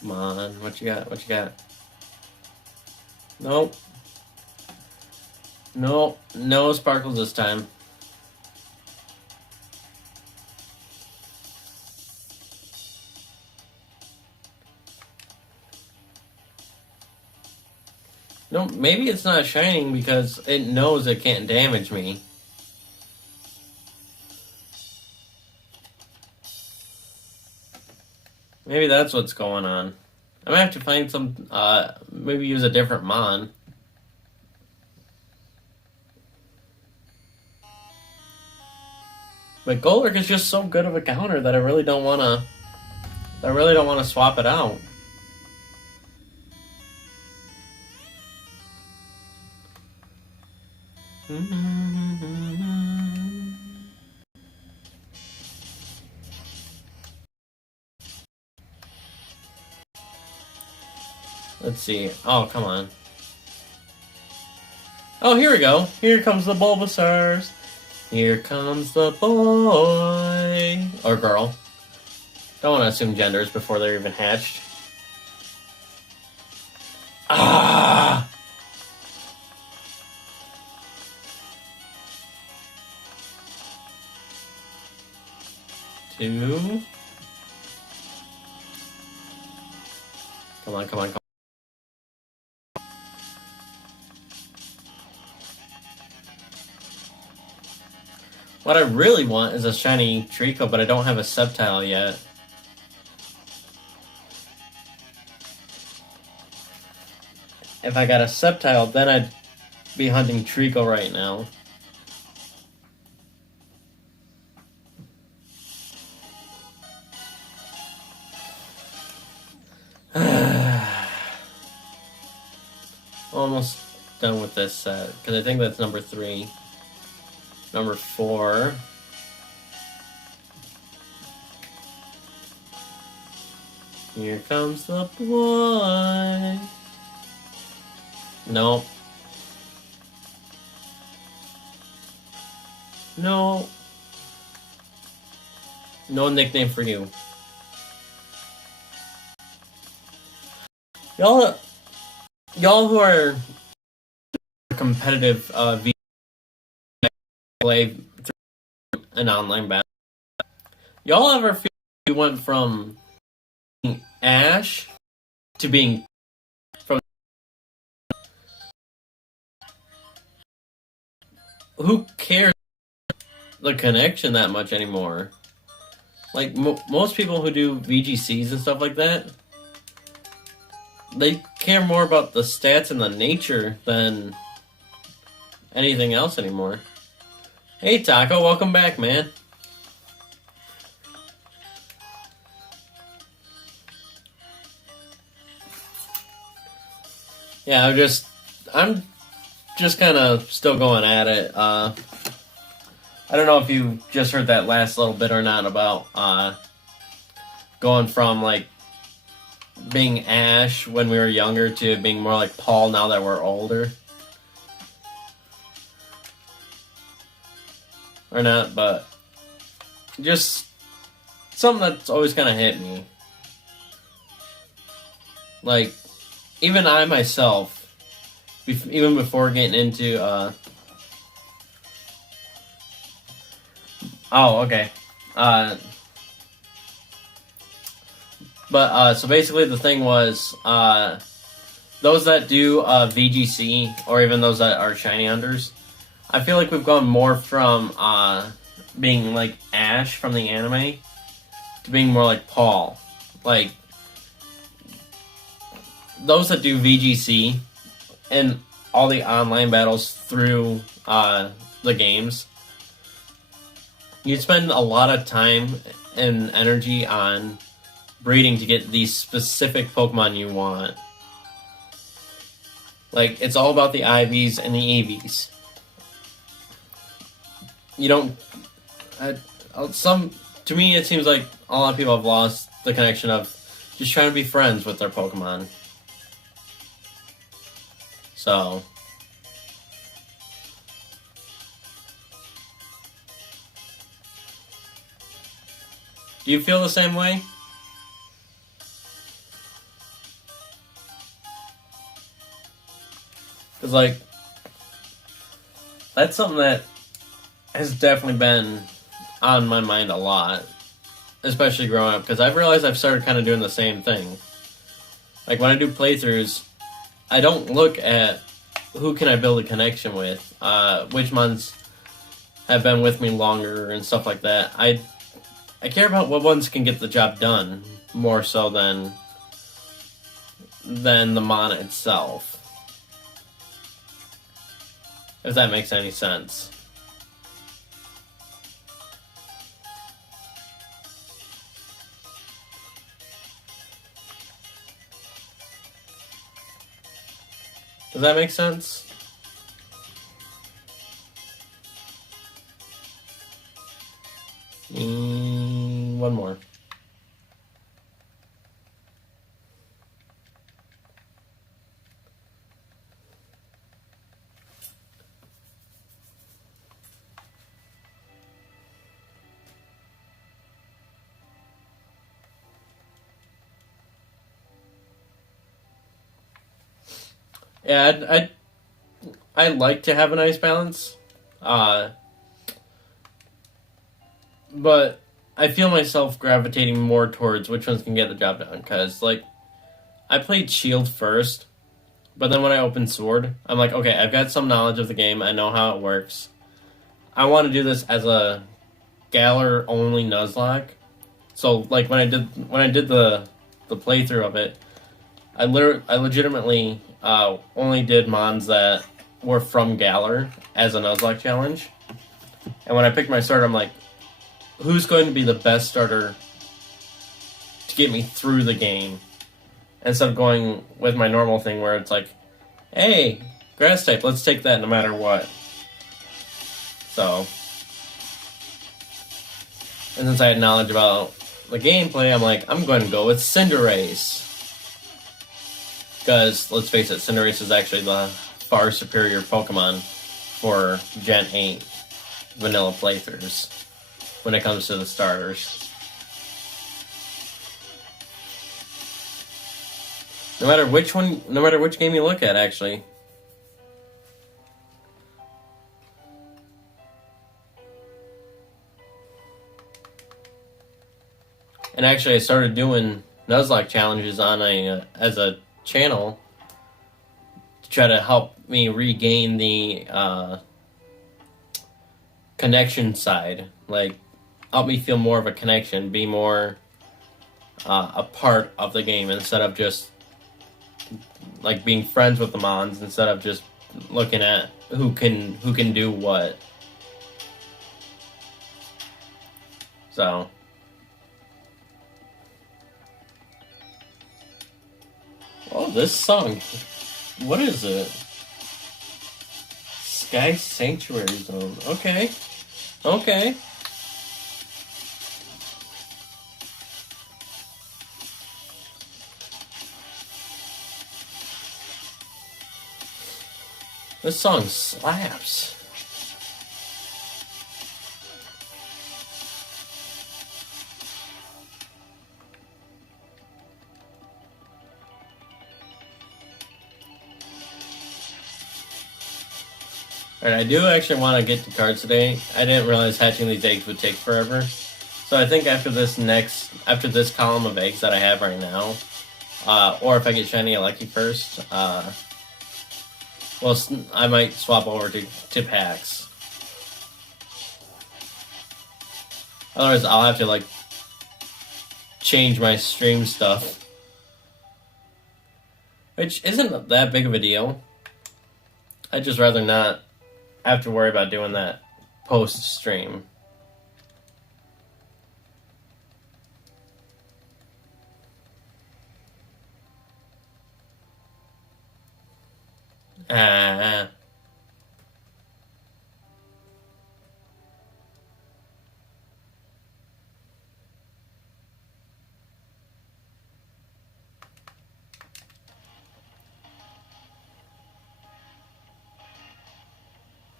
Come on, what you got? What you got? Nope. Nope. No sparkles this time. No, maybe it's not shining because it knows it can't damage me. Maybe that's what's going on. I'm gonna have to find some, maybe use a different mon. But Golurk is just so good of a counter that I really don't wanna swap it out. Let's see. Oh, come on. Oh, here we go. Here comes the Bulbasaurs. Here comes the boy. Or girl. Don't want to assume genders before they're even hatched. Ah! Two. Come on, come on, come on. What I really want is a shiny Treecko, but I don't have a Sceptile yet. If I got a Sceptile, then I'd be hunting Treecko right now. Almost done with this set, because I think that's number 3. Number 4. Here comes the boy. Nope. No. No nickname for you. Y'all who are competitive play through an online battle, y'all ever feel you went from being Ash to being from? Who cares the connection that much anymore? Like most people who do VGCs and stuff like that, they care more about the stats and the nature than anything else anymore. Hey Taco, welcome back, man. Yeah, I'm just kind of still going at it. I don't know if you just heard that last little bit or not about going from like being Ash when we were younger to being more like Paul now that we're older. Or not, but just something that's always kind of hit me. Like, even I myself, even before getting into, oh, okay. So basically the thing was, those that do VGC, or even those that are shiny hunters, I feel like we've gone more from being like Ash from the anime to being more like Paul. Like, those that do VGC and all the online battles through the games, you spend a lot of time and energy on breeding to get these specific Pokemon you want. Like, it's all about the IVs and the EVs. You don't... to me, it seems like a lot of people have lost the connection of just trying to be friends with their Pokemon. So, do you feel the same way? Because, like, that's something that has definitely been on my mind a lot, especially growing up, because I've realized I've started kind of doing the same thing. Like, when I do playthroughs, I don't look at who can I build a connection with, which ones have been with me longer and stuff like that. I care about what ones can get the job done more so than the mon itself. If that makes any sense. Does that make sense? One more. Yeah, I like to have a nice balance, but I feel myself gravitating more towards which ones can get the job done. Because, like, I played Shield first, but then when I opened Sword, I'm like, okay, I've got some knowledge of the game. I know how it works. I want to do this as a Galar only Nuzlocke. So, like, when I did the playthrough of it, I legitimately only did mons that were from Galar as a Nuzlocke challenge. And when I picked my starter, I'm like, who's going to be the best starter to get me through the game? Instead of going with my normal thing where it's like, hey, grass type, let's take that no matter what. So, and since I had knowledge about the gameplay, I'm like, I'm going to go with Cinderace. Because, let's face it, Cinderace is actually the far superior Pokemon for Gen 8 vanilla playthroughs when it comes to the starters. No matter which game you look at, actually. And actually, I started doing Nuzlocke challenges on as a channel to try to help me regain the connection side. Like, help me feel more of a connection, be more a part of the game instead of just like being friends with the mons, instead of just looking at who can do what. So, oh, this song, what is it? Sky Sanctuary Zone. Okay. Okay. This song slaps. Alright, I do actually want to get to cards today. I didn't realize hatching these eggs would take forever. So I think after this column of eggs that I have right now, or if I get Shiny Lucky first, well, I might swap over to packs. Otherwise, I'll have to, like, change my stream stuff. Which isn't that big of a deal. I'd just rather not have to worry about doing that post-stream.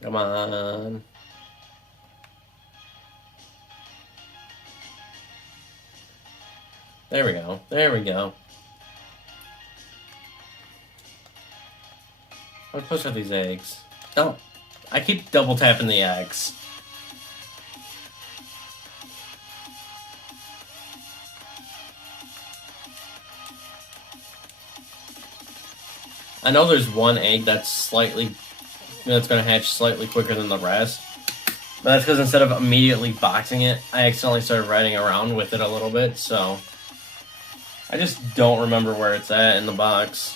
Come on. There we go. There we go. What push are these eggs? Oh, I keep double tapping the eggs. I know there's one egg that's going to hatch slightly quicker than the rest. But that's because instead of immediately boxing it, I accidentally started riding around with it a little bit, so I just don't remember where it's at in the box.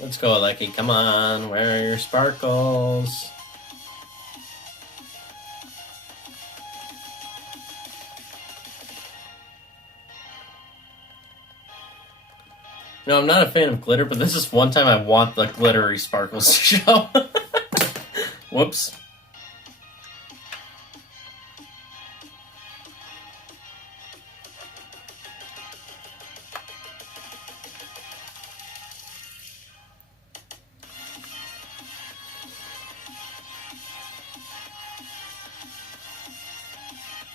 Let's go, Lucky. Come on. Where are your sparkles? No, I'm not a fan of glitter, but this is one time I want the glittery sparkles to show. Whoops.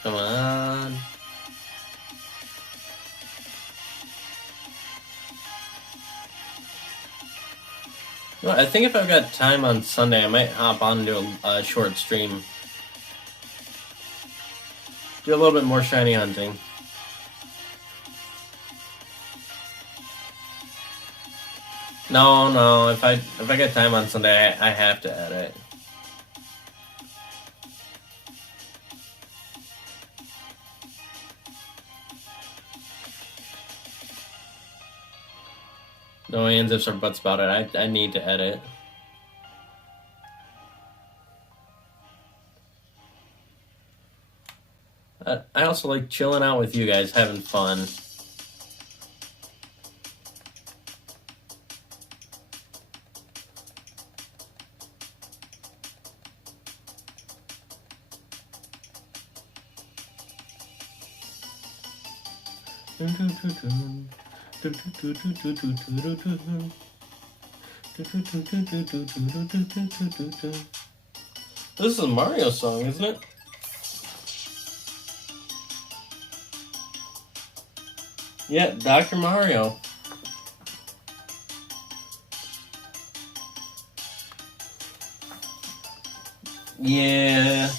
Come on. Well, I think if I've got time on Sunday, I might hop on and do a short stream. Do a little bit more shiny hunting. No, if I get time on Sunday, I have to edit. No ands, ifs, or buts about it. I need to edit. I also like chilling out with you guys, having fun. This is a Mario song, isn't it? Yeah, Dr. Mario. Yeah.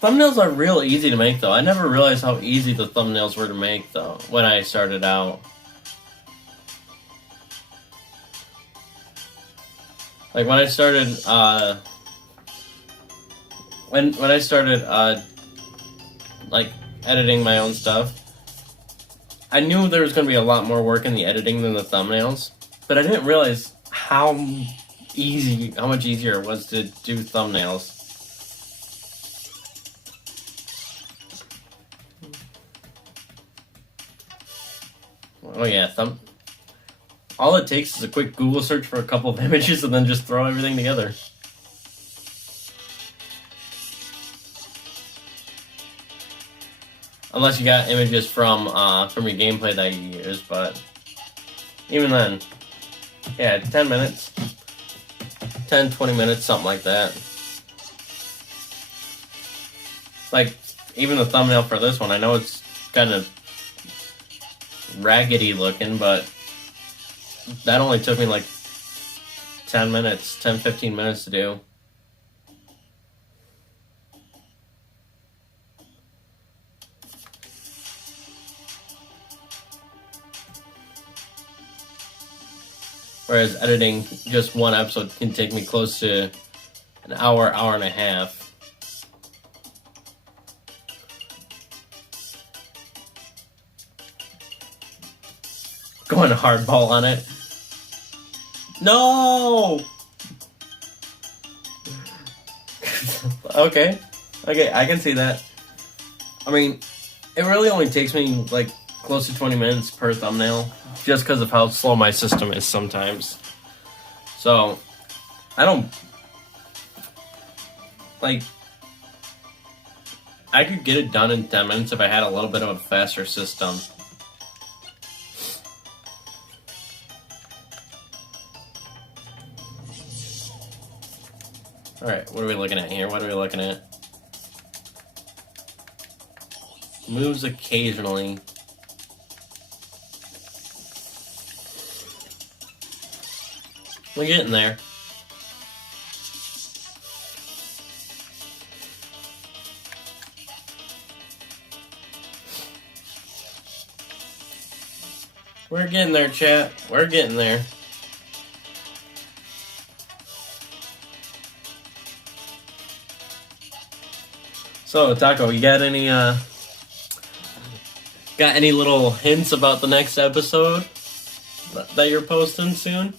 Thumbnails are real easy to make, though. I never realized how easy the thumbnails were to make, though, when I started out. Like, when I started, when I started, like, editing my own stuff, I knew there was going to be a lot more work in the editing than the thumbnails, but I didn't realize how much easier it was to do thumbnails. Oh yeah, all it takes is a quick Google search for a couple of images and then just throw everything together. Unless you got images from your gameplay that you use, but even then, yeah, 10 minutes, 10, 20 minutes, something like that. Like, even the thumbnail for this one, I know it's kind of raggedy looking, but that only took me like 10 minutes, 10-15 minutes to do. Whereas editing just one episode can take me close to an hour, hour and a half. Going hardball on it. No! Okay, I can see that. I mean, it really only takes me like close to 20 minutes per thumbnail, just because of how slow my system is sometimes. So, I don't like. I could get it done in 10 minutes if I had a little bit of a faster system. Alright, what are we looking at here? What are we looking at? Moves occasionally. We're getting there. We're getting there, chat. We're getting there. So, Taco, you got any little hints about the next episode that you're posting soon?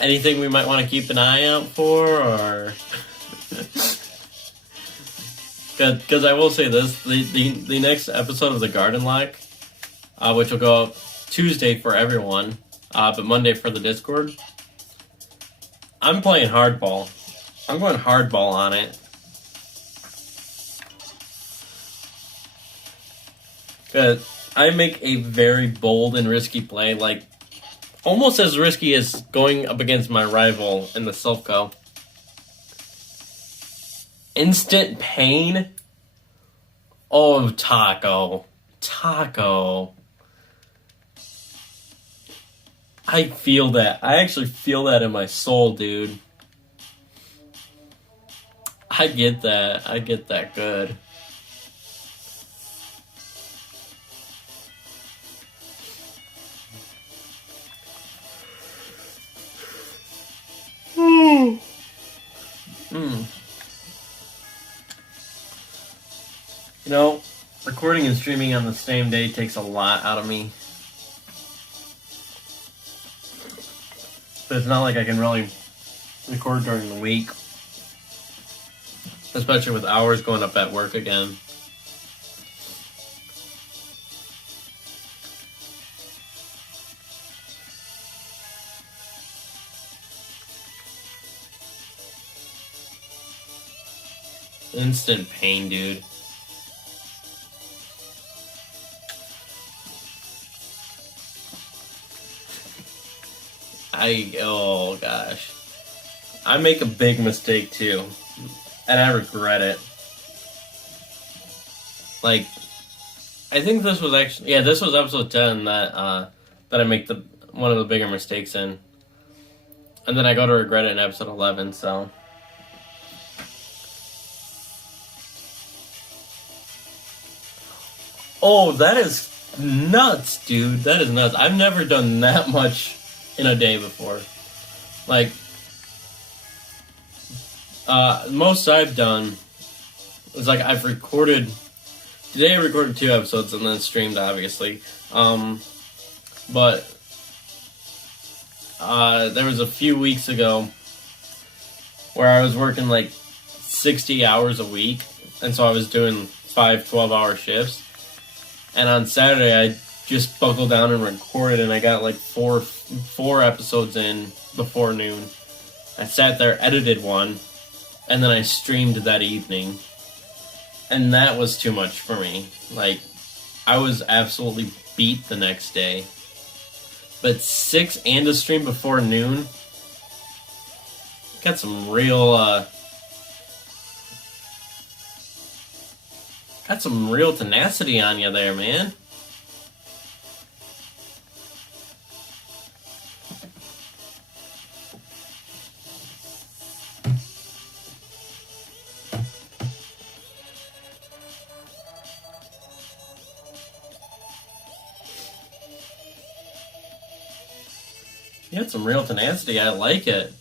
Anything we might want to keep an eye out for, or? Because I will say this, the next episode of The Garden Lock, which will go up Tuesday for everyone, but Monday for the Discord, I'm playing hardball. I'm going hardball on it. Because I make a very bold and risky play, like, almost as risky as going up against my rival in the Silph. Instant Pain? Oh, Taco. I feel that. I actually feel that in my soul, dude. I get that. I get that good. You know, recording and streaming on the same day takes a lot out of me. But it's not like I can really record during the week. Especially with hours going up at work again. Instant Pain, dude. Oh gosh. I make a big mistake too. And I regret it. Like, I think this was actually, yeah, this was episode 10 that I make one of the bigger mistakes in. And then I go to regret it in episode 11, so. Oh, that is nuts, dude. That is nuts. I've never done that much in a day before. Like, most I've done is like I've recorded. Today I recorded 2 episodes and then streamed, obviously. But there was a few weeks ago where I was working like 60 hours a week, and so I was doing 5 12-hour shifts. And on Saturday I just buckled down and recorded, and I got like four episodes in before noon. I sat there, edited one, and then I streamed that evening. And that was too much for me. Like, I was absolutely beat the next day. But 6 and a stream before noon, got some real, got some real tenacity on you there, man. You had some real tenacity. I like it.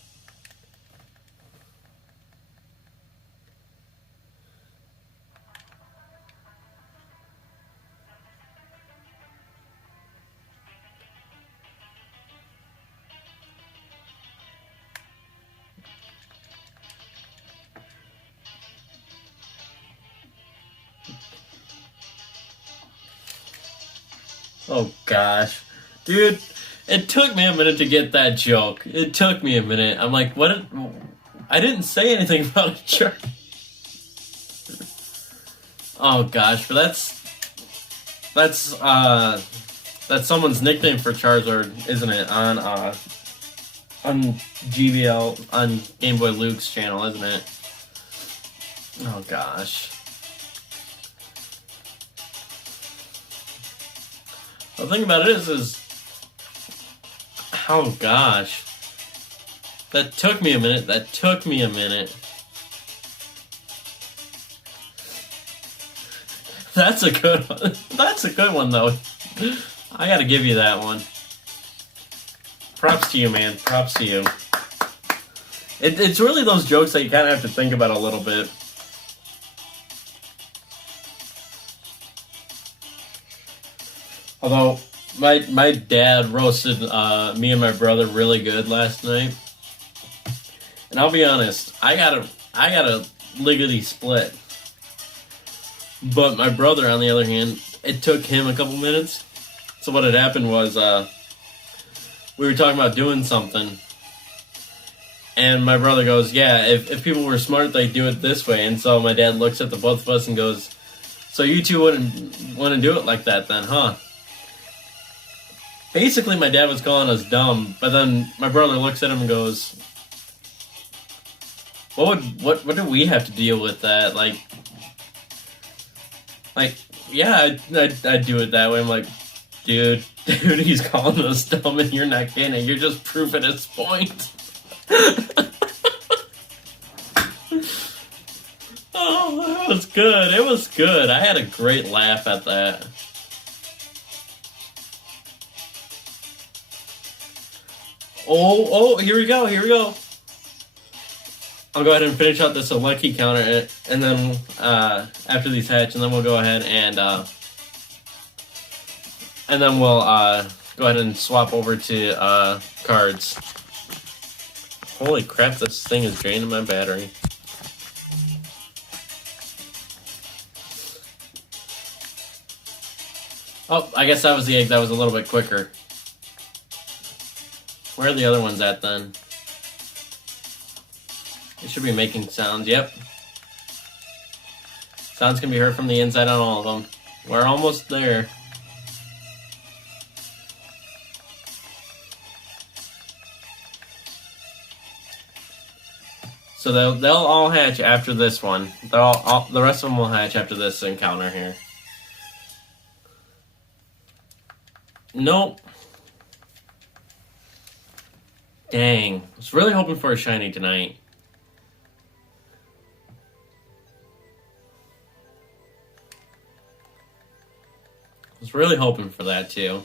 Oh gosh. Dude, It took me a minute to get that joke. It took me a minute. I'm like, what? I didn't say anything about a shark. Oh gosh, but that's someone's nickname for Charizard, isn't it? On GBL, on Game Boy Luke's channel, isn't it? Oh gosh. The thing about it is oh gosh. That took me a minute. That's a good one. That's a good one, though. I gotta give you that one. Props to you, man. Props to you. It's really those jokes that you kind of have to think about a little bit. Although, my dad roasted me and my brother really good last night. And I'll be honest, I got a lickety split. But my brother, on the other hand, it took him a couple minutes. So what had happened was, we were talking about doing something. And my brother goes, yeah, if people were smart, they'd do it this way. And so my dad looks at the both of us and goes, so you two wouldn't do it like that then, huh? Basically, my dad was calling us dumb. But then my brother looks at him and goes, what do we have to deal with that? Like, yeah, I'd do it that way. I'm like, dude, he's calling us dumb and you're not getting it. You're just proving his point. Oh, that was good. It was good. I had a great laugh at that. Oh, here we go. I'll go ahead and finish out this Alecki counter, and then after these hatch, and then we'll go ahead and then we'll go ahead and swap over to cards. Holy crap! This thing is draining my battery. Oh, I guess that was the egg. That was a little bit quicker. Where are the other ones at then? It should be making sounds, yep. Sounds can be heard from the inside on all of them. We're almost there. So they'll all hatch after this one. The rest of them will hatch after this encounter here. Nope. Dang. I was really hoping for a shiny tonight. I was really hoping for that too.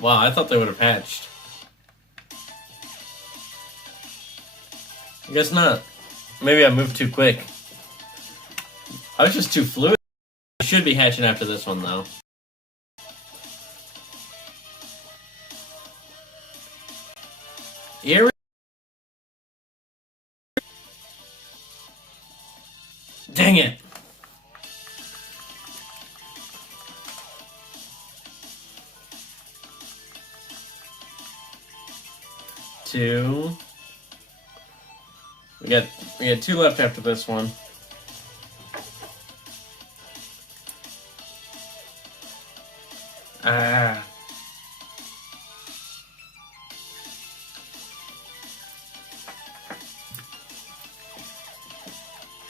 Wow, I thought they would have hatched. I guess not. Maybe I moved too quick. I was just too fluid. I should be hatching after this one, though. Here we Dang it! Two. We got two left after this one. Ah.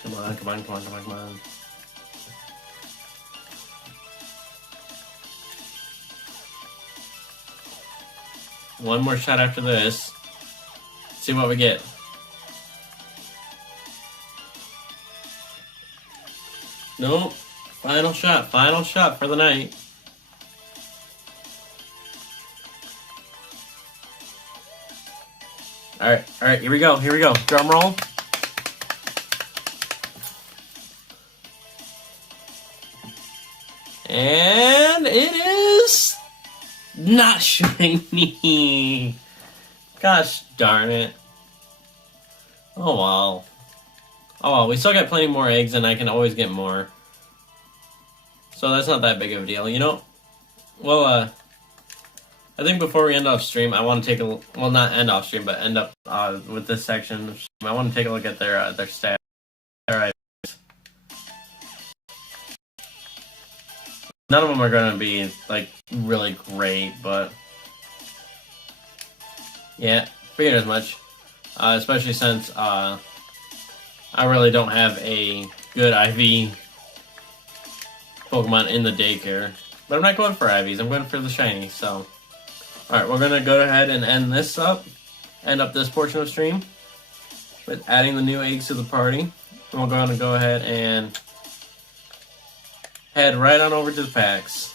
Come on. One more shot after this. See what we get. Nope. Final shot for the night. Alright, here we go. Drum roll. And it is not shiny. Gosh darn it. Oh well. Oh well, we still got plenty more eggs, and I can always get more. So that's not that big of a deal, you know? Well, I think before we end off stream, I want to take a... Well, not end off stream, but end up with this section. I want to take a look at their stats. Alright. None of them are going to be, like, really great, but... Yeah, figured as much. Especially since, I really don't have a good IV Pokemon in the daycare. But I'm not going for IVs, I'm going for the shiny, so... Alright, we're going to go ahead and end this up. End up this portion of stream. With adding the new eggs to the party. And we're going to go ahead and... head right on over to the packs.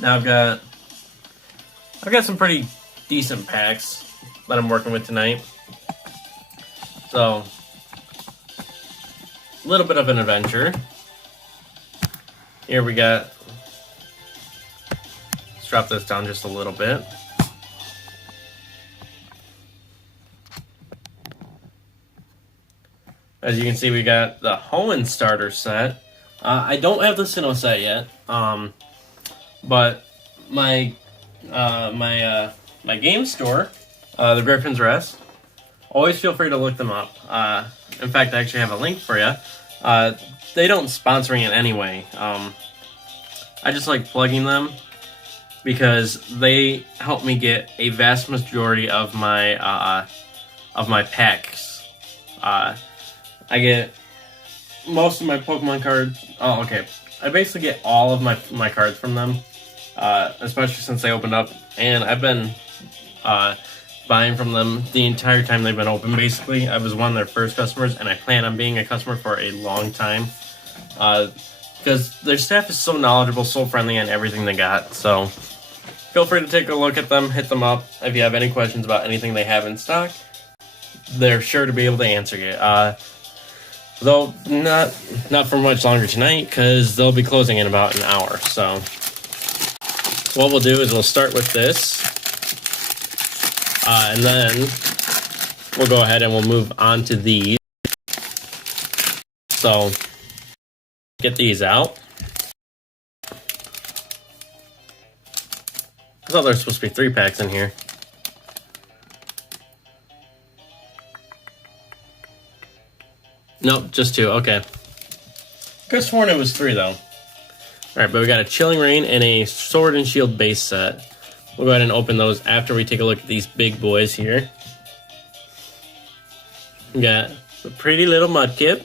Now I've got some pretty decent packs that I'm working with tonight. So, a little bit of an adventure. Here we got, let's drop this down just a little bit. As you can see, we got the Hoenn starter set. I don't have the Sinnoh set yet, but my game store, the Griffin's Rest, always feel free to look them up. In fact, I actually have a link for you. They don't sponsor me in any way. I just like plugging them because they help me get a vast majority of my packs. I get most of my Pokemon cards. Oh, okay. I basically get all of my cards from them, especially since they opened up, and I've been buying from them the entire time they've been open. Basically, I was one of their first customers, and I plan on being a customer for a long time, because their staff is so knowledgeable, so friendly on everything they got. So feel free to take a look at them, hit them up if you have any questions about anything they have in stock. They're sure to be able to answer you. Though not for much longer tonight, because they'll be closing in about an hour. So what we'll do is we'll start with this, and then we'll go ahead and we'll move on to these. So get these out. I thought there's supposed to be 3 packs in here. Nope, just 2. Okay. Could have sworn it was 3, though. Alright, but we got a Chilling Reign and a Sword and Shield base set. We'll go ahead and open those after we take a look at these big boys here. We got a pretty little Mudkip.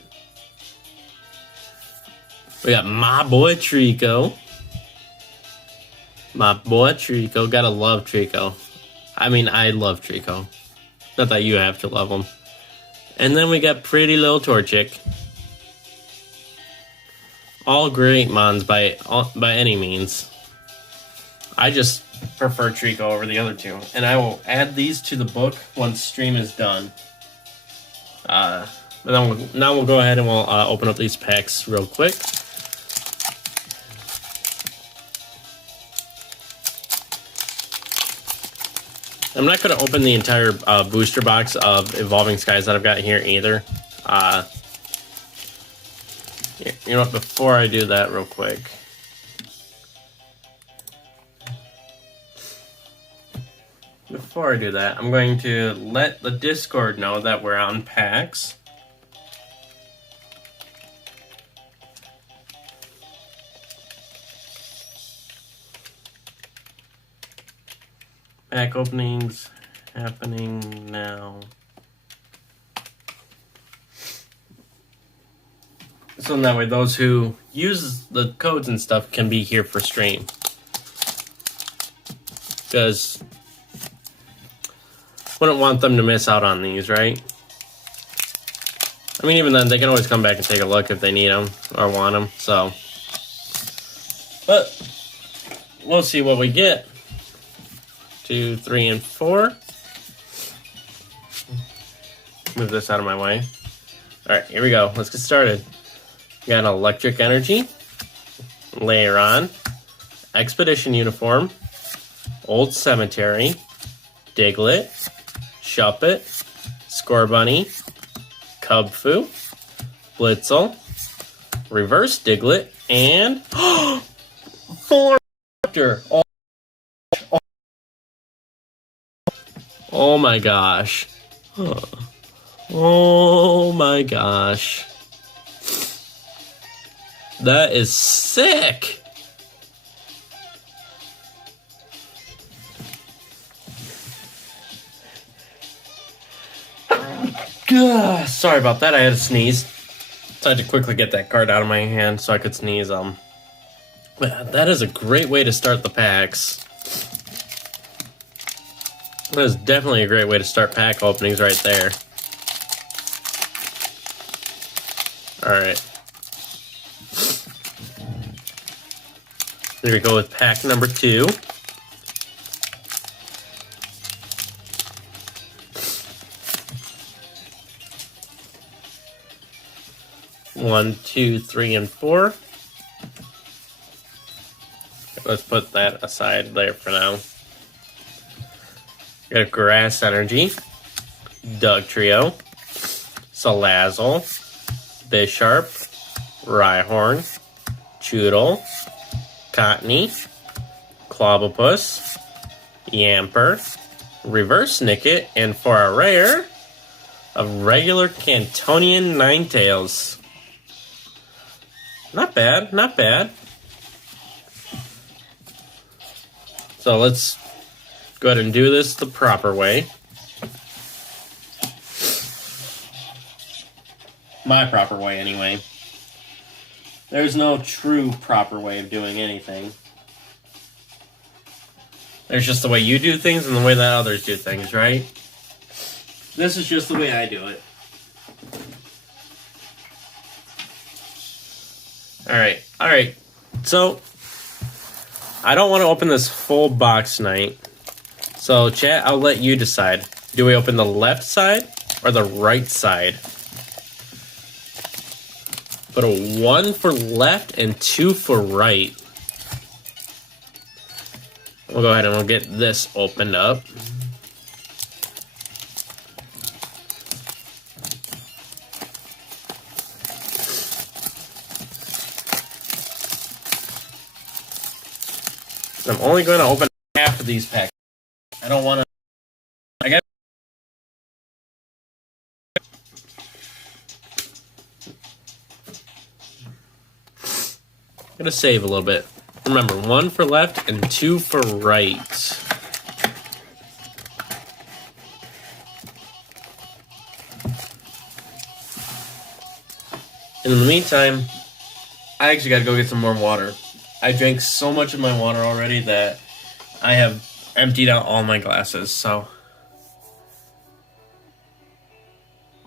We got my boy Treecko. My boy Treecko. Gotta love Treecko. I mean, I love Treecko. Not that you have to love him. And then we got pretty little Torchic. All great mons by any means. I just prefer Treecko over the other 2. And I will add these to the book once stream is done. But then now we'll go ahead and we'll open up these packs real quick. I'm not going to open the entire booster box of Evolving Skies that I've got here either. You know what, before I do that real quick. Before I do that, I'm going to let the Discord know that we're on packs. Pack openings happening now. So in that way, those who use the codes and stuff can be here for stream. Because wouldn't want them to miss out on these, right? I mean, even then, they can always come back and take a look if they need them or want them. So, but we'll see what we get. 2, 3, and 4. Move this out of my way. Alright, here we go. Let's get started. We got an Electric Energy, Lairon, Expedition Uniform, Old Cemetery, Diglett, Shuppet, Scorbunny, Cubfu, Blitzel, Reverse Diglett, and Full Raptor. Oh my gosh. Oh my gosh. That is sick. Sorry about that. I had to sneeze. So I had to quickly get that card out of my hand so I could sneeze. But that is a great way to start the packs. That is definitely a great way to start pack openings right there. Alright. Here we go with pack number 2. One, two, three, and 4. Let's put that aside there for now. Got a Grass Energy, Dugtrio, Salazzle, Bisharp, Rhyhorn, Choodle, Cottony, Clobopus, Yamper, Reverse Nickit, and for a rare, a regular Cantonian Ninetales. Not bad, not bad. So let's go ahead and do this the proper way. My proper way, anyway. There's no true proper way of doing anything. There's just the way you do things and the way that others do things, right? This is just the way I do it. Alright. So, I don't want to open this full box tonight. So, chat, I'll let you decide. Do we open the left side or the right side? Put a 1 for left and 2 for right. We'll go ahead and we'll get this opened up. I'm only going to open half of these packs. I don't want to... I got... I'm going to save a little bit. Remember, 1 for left and 2 for right. In the meantime, I actually got to go get some more water. I drank so much of my water already that I have emptied out all my glasses, so...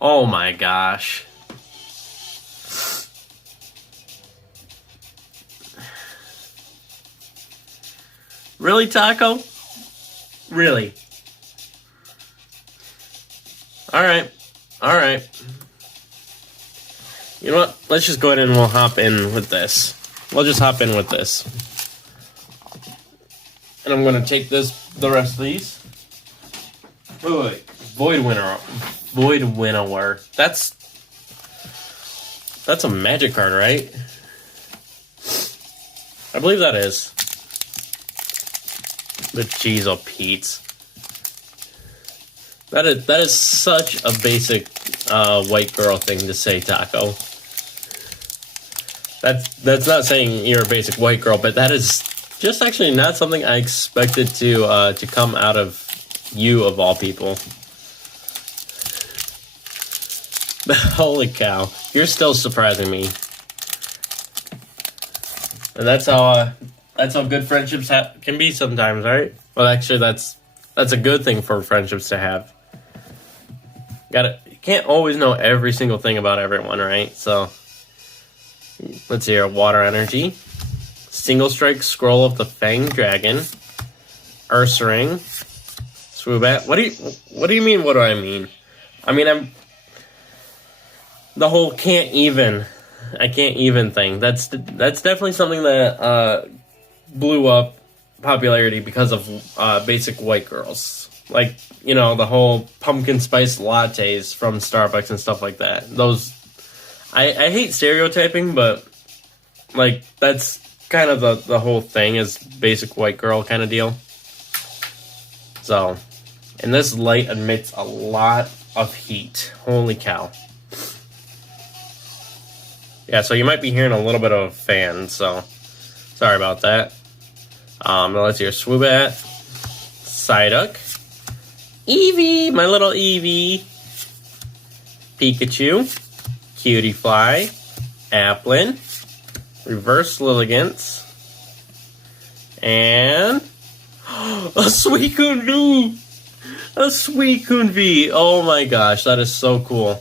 Oh my gosh. Really, Taco? Really? Alright. You know what? Let's just go ahead and we'll hop in with this. We'll just hop in with this. And I'm going to take the rest of these. Wait. Void Winnower. That's a magic card, right? I believe that is. The Cheezo Pete's. That is such a basic white girl thing to say, Taco. That's not saying you're a basic white girl, but that is just actually not something I expected to come out of you of all people. Holy cow, you're still surprising me. And that's how good friendships can be sometimes, right? Well, actually, that's a good thing for friendships to have. You can't always know every single thing about everyone, right? So. Let's see here. Water Energy. Single Strike Scroll of the Fang Dragon. Ursaring. Swoobat. What do you mean, what do I mean? I mean, the whole I can't even thing. That's definitely something that blew up popularity because of basic white girls. like, you know, the whole pumpkin spice lattes from Starbucks and stuff like that. Those, I hate stereotyping, but like that's kind of the whole thing is basic white girl kind of deal. So, and this light emits a lot of heat. Holy cow. Yeah, so you might be hearing a little bit of a fan, so sorry about that. Let's hear Swoobat, Psyduck, Eevee, my little Eevee, Pikachu, Cutiefly, Applin, Reverse Lilligant, and a Suicune V! A Suicune V! Oh my gosh, that is so cool.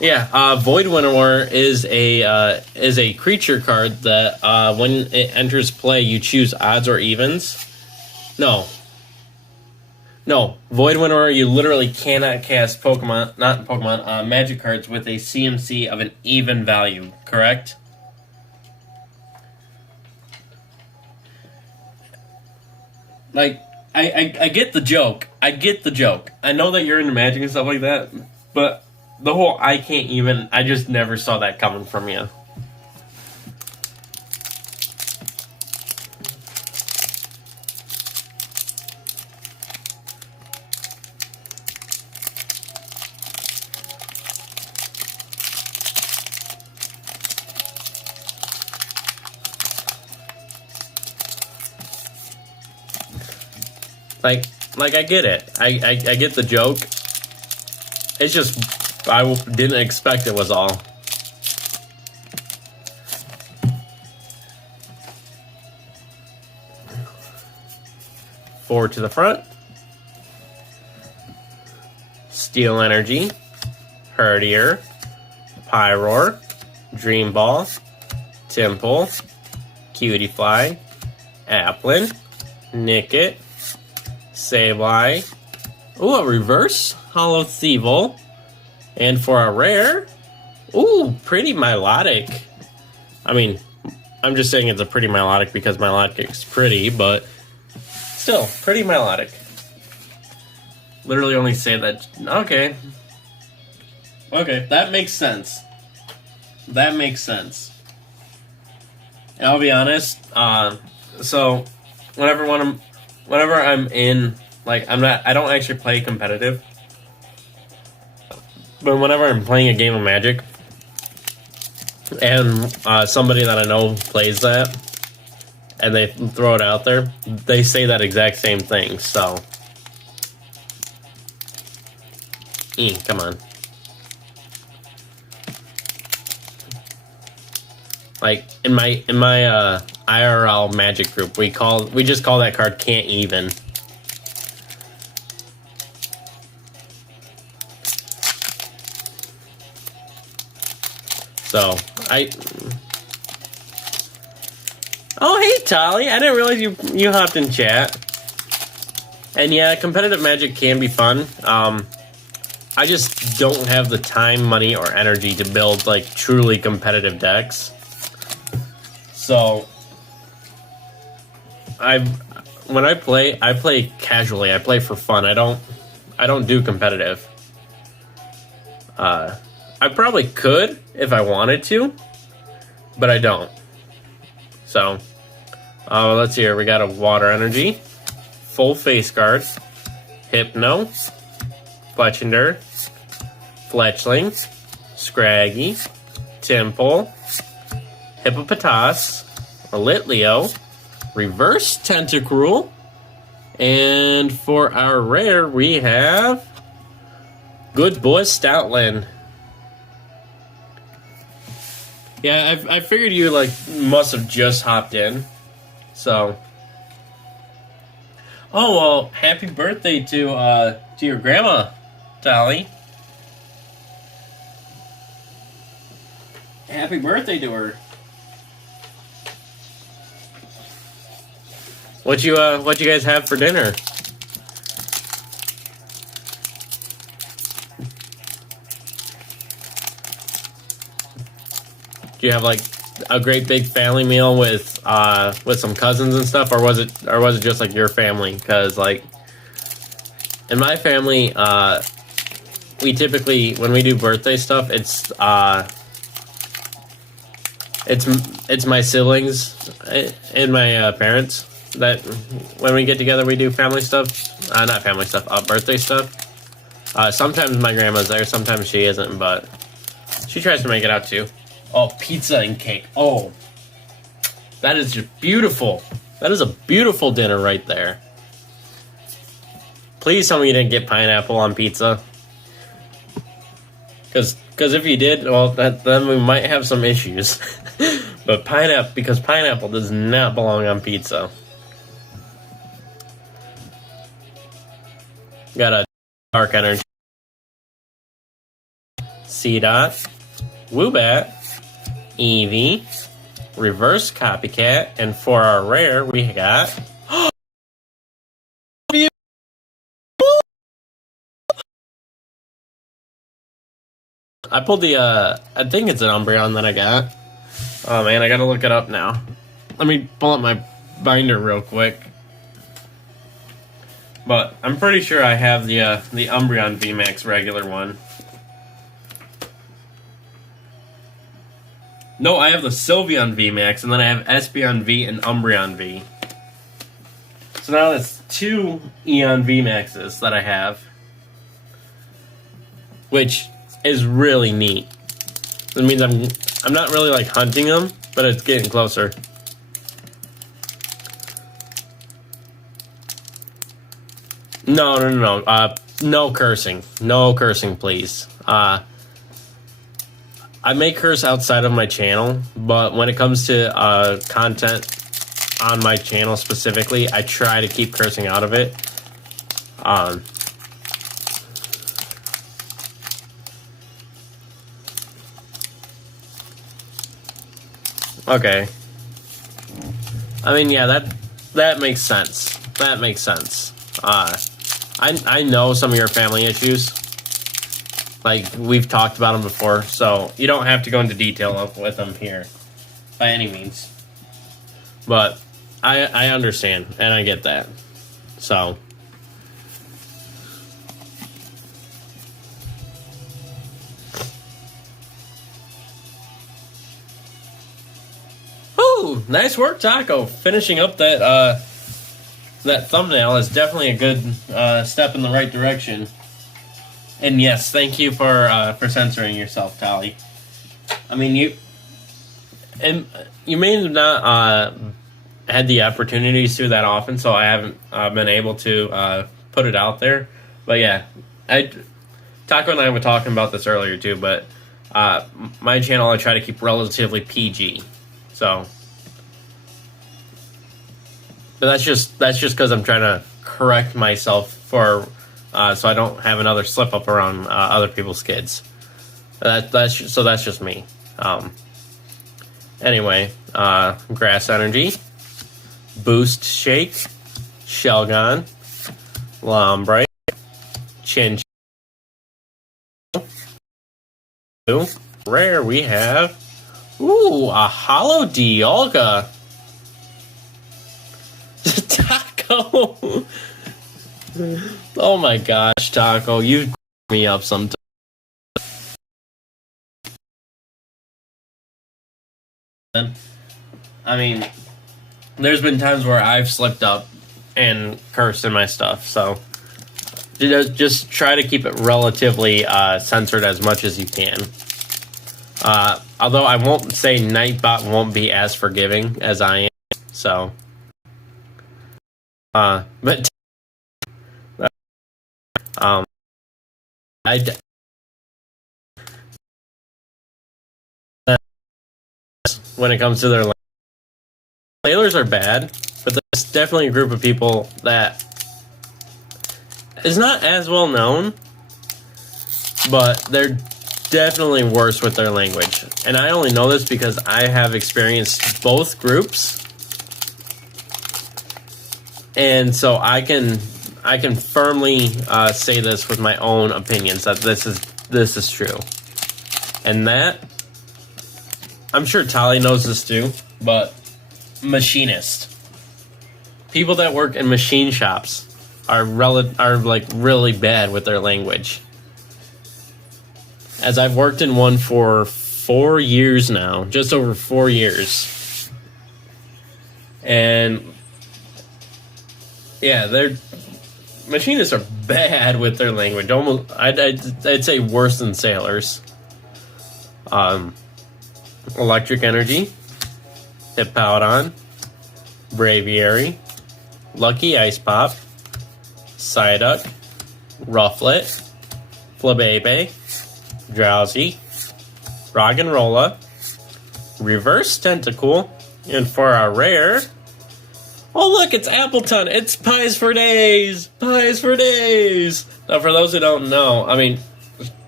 Yeah, Void Winnower is a creature card that when it enters play, you choose odds or evens. No, Void Winnower, you literally cannot cast Magic cards with a CMC of an even value, correct? Like, I get the joke. I get the joke. I know that you're into Magic and stuff like that, but the whole I can't even, I just never saw that coming from you. Like I get it. I get the joke. It's just, I didn't expect it was all. Forward to the front. Steel Energy. Herdier. Pyroar. Dream Ball. Temple. Cutiefly. Applin. Nickit. Sableye. Ooh, a reverse Hollow Thievul. And for a rare, ooh, pretty Milotic. I mean, I'm just saying it's a pretty Milotic because Milotic's pretty, but still, pretty Milotic. Literally only say that. Okay. Okay, that makes sense. That makes sense. And I'll be honest, so whenever I'm in, like, I don't actually play competitive. But whenever I'm playing a game of Magic, and somebody that I know plays that, and they throw it out there, they say that exact same thing, so. Come on. Like, in my IRL Magic group, we just call that card Can't Even. So, oh, hey, Tolly. I didn't realize you hopped in chat. And yeah, competitive Magic can be fun. I just don't have the time, money, or energy to build, like, truly competitive decks. So, when I play casually. I play for fun. I don't do competitive. I probably could if I wanted to, but I don't. So, let's see here. We got a Water Energy, Full Face Guard, Hypno, Fletchinder, Fletchling, Scraggy, Temple, Hippopotas, Litleo, Reverse Tentacruel, and for our rare, we have Good Boy Stoutland. Yeah, I figured you, like, must have just hopped in. So. Oh, well, happy birthday to your grandma, Tally. Happy birthday to her. What you guys have for dinner? Do you have like a great big family meal with some cousins and stuff, or was it just like your family? Because like in my family, we typically, when we do birthday stuff, it's my siblings and my parents that when we get together we do family stuff. Not family stuff, birthday stuff. Sometimes my grandma's there, sometimes she isn't, but she tries to make it out too. Oh, pizza and cake. Oh, that is just beautiful. That is a beautiful dinner right there. Please tell me you didn't get pineapple on pizza. Because if you did, well, then we might have some issues. But pineapple does not belong on pizza. Got a Dark Energy, C-Dot, Woobat, Eevee, Reverse Copycat, and for our rare, we got... I pulled the, I think it's an Umbreon that I got. Oh man, I gotta look it up now. Let me pull up my binder real quick. But I'm pretty sure I have the Umbreon VMAX regular one. No, I have the Sylveon VMAX, and then I have Espeon V and Umbreon V. So now that's 2 Eon VMAXs that I have. Which is really neat. It means I'm not really like hunting them, but it's getting closer. No. No cursing. No cursing, please. I may curse outside of my channel, but when it comes to content on my channel specifically, I try to keep cursing out of it. Okay. I mean, yeah, that makes sense. That makes sense. I know some of your family issues. Like, we've talked about them before, so you don't have to go into detail with them here, by any means. But I understand, and I get that. So... Ooh, nice work, Taco. Finishing up that thumbnail is definitely a good step in the right direction. And yes, thank you for censoring yourself, Tally. I mean, you may have not had the opportunities to that often, so I haven't been able to put it out there. But yeah, Taco and I were talking about this earlier too. But my channel, I try to keep relatively PG. So. But that's just because I'm trying to correct myself for so I don't have another slip up around other people's kids. That's just me. Anyway, Grass Energy, Boost Shake, Shelgon, Lombright, Chinchou. Rare we have a Holo Dialga. Taco. Oh my gosh, Taco, you me up sometimes. I mean, there's been times where I've slipped up and cursed in my stuff, so just try to keep it relatively censored as much as you can. Although I won't say Nightbot won't be as forgiving as I am, so... but when it comes to their sailors are bad, but there's definitely a group of people that is not as well known, but they're definitely worse with their language. And I only know this because I have experienced both groups. And so I can firmly say this with my own opinions that this is true, and that I'm sure Tali knows this too. But machinist, people that work in machine shops, are like really bad with their language. As I've worked in one for 4 years now, just over 4 years. And yeah, their machinists are bad with their language. Almost, I'd say worse than sailors. Electric Energy, Hippowdon, Braviary, Lucky Ice Pop, Psyduck, Rufflet, Flabebe, Drowsy, Roggenrola, Reverse Tentacool, and for our rare, oh look, it's Appleton! It's Pies for Days! Pies for Days! Now for those who don't know, I mean,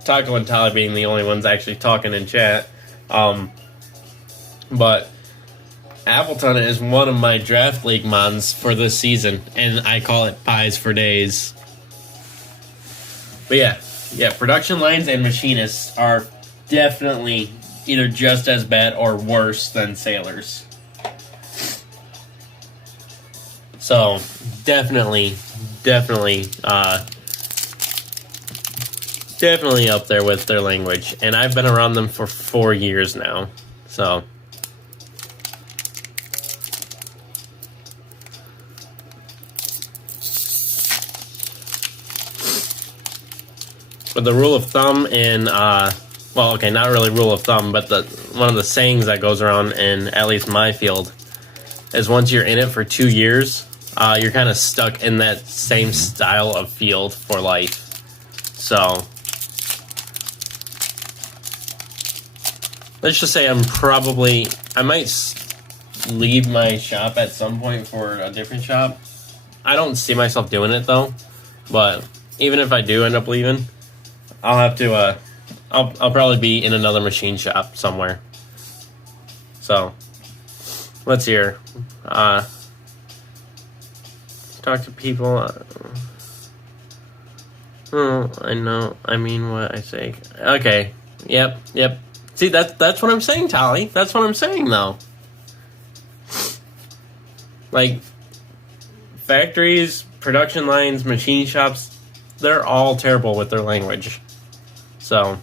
Taco and Tally being the only ones actually talking in chat, but Appleton is one of my draft league mons for this season, and I call it Pies for Days. But yeah, production lines and machinists are definitely either just as bad or worse than sailors. So definitely up there with their language, and I've been around them for 4 years now. So but the rule of thumb in well, okay, not really rule of thumb, but one of the sayings that goes around in at least my field is once you're in it for 2 years, you're kind of stuck in that same style of field for life. So let's just say I might leave my shop at some point for a different shop. I don't see myself doing it though, but even if I do end up leaving, I'll have to, I'll probably be in another machine shop somewhere. So let's hear. Talk to people. Oh, I know. I mean what I say. Okay. Yep. See, that's what I'm saying, Tally. That's what I'm saying, though. Like, factories, production lines, machine shops, they're all terrible with their language. So,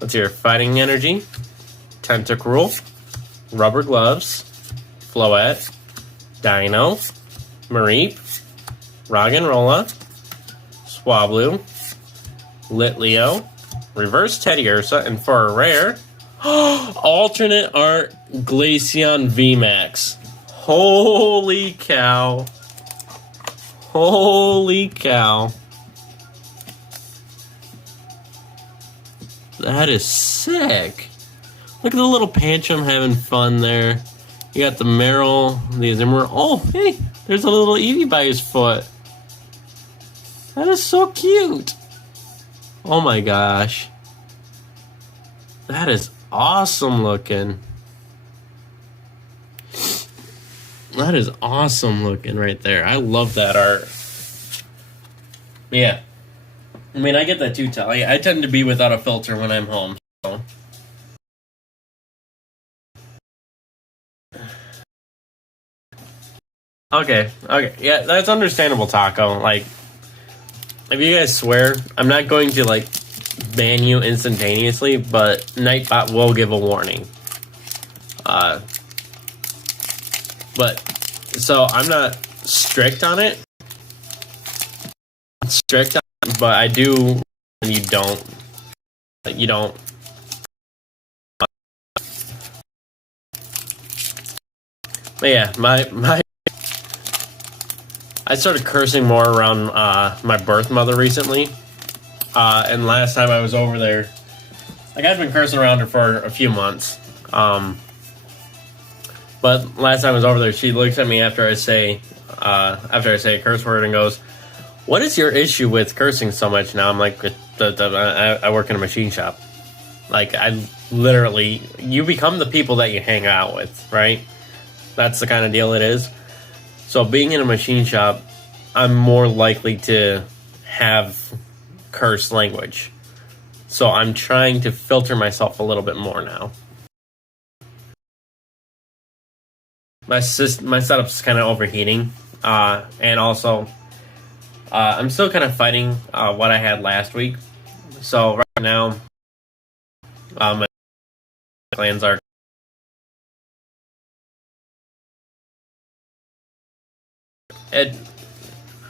let's hear. Fighting Energy, Tentacruel, Rubber Gloves, Floette, Dino, Mareep, Roggenrola, Swablu, Litleo, Reverse Teddiursa, and for a rare, alternate art Glaceon VMAX. Holy cow. Holy cow. That is sick. Look at the little Pancham having fun there. You got the Meryl, the Azumarill. Oh, hey, there's a little Eevee by his foot. That is so cute. Oh my gosh. That is awesome looking. That is awesome looking right there. I love that art. Yeah. I mean, I get that too, Tally. I tend to be without a filter when I'm home. So. Okay. Yeah, that's understandable, Taco. Like, if you guys swear, I'm not going to, like, ban you instantaneously, but Nightbot will give a warning. But, so, I'm not strict on it. But I do, you don't. But yeah, I started cursing more around my birth mother recently. And last time I was over there, like, I've been cursing around her for a few months. But last time I was over there, she looks at me after I say a curse word and goes, "What is your issue with cursing so much now?" I'm like, I work in a machine shop. Like, I literally, you become the people that you hang out with, right? That's the kind of deal it is. So being in a machine shop, I'm more likely to have curse language. So I'm trying to filter myself a little bit more now. My setup's kind of overheating, and also I'm still kind of fighting what I had last week. So right now, my plans are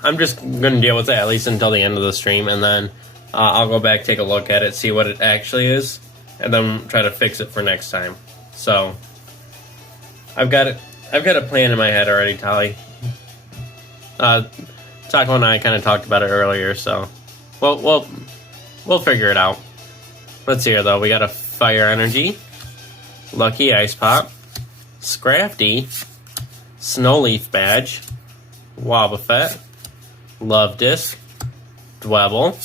I'm just going to deal with it at least until the end of the stream, and then I'll go back, take a look at it, see what it actually is, and then try to fix it for next time. So I've got a plan in my head already, Tali. Taco and I kind of talked about it earlier, so we'll figure it out. Let's see here, though. We got a Fire Energy, Lucky Ice Pop, Scrafty, Snowleaf Badge, Wobbuffet, Love Disc, Dwebble,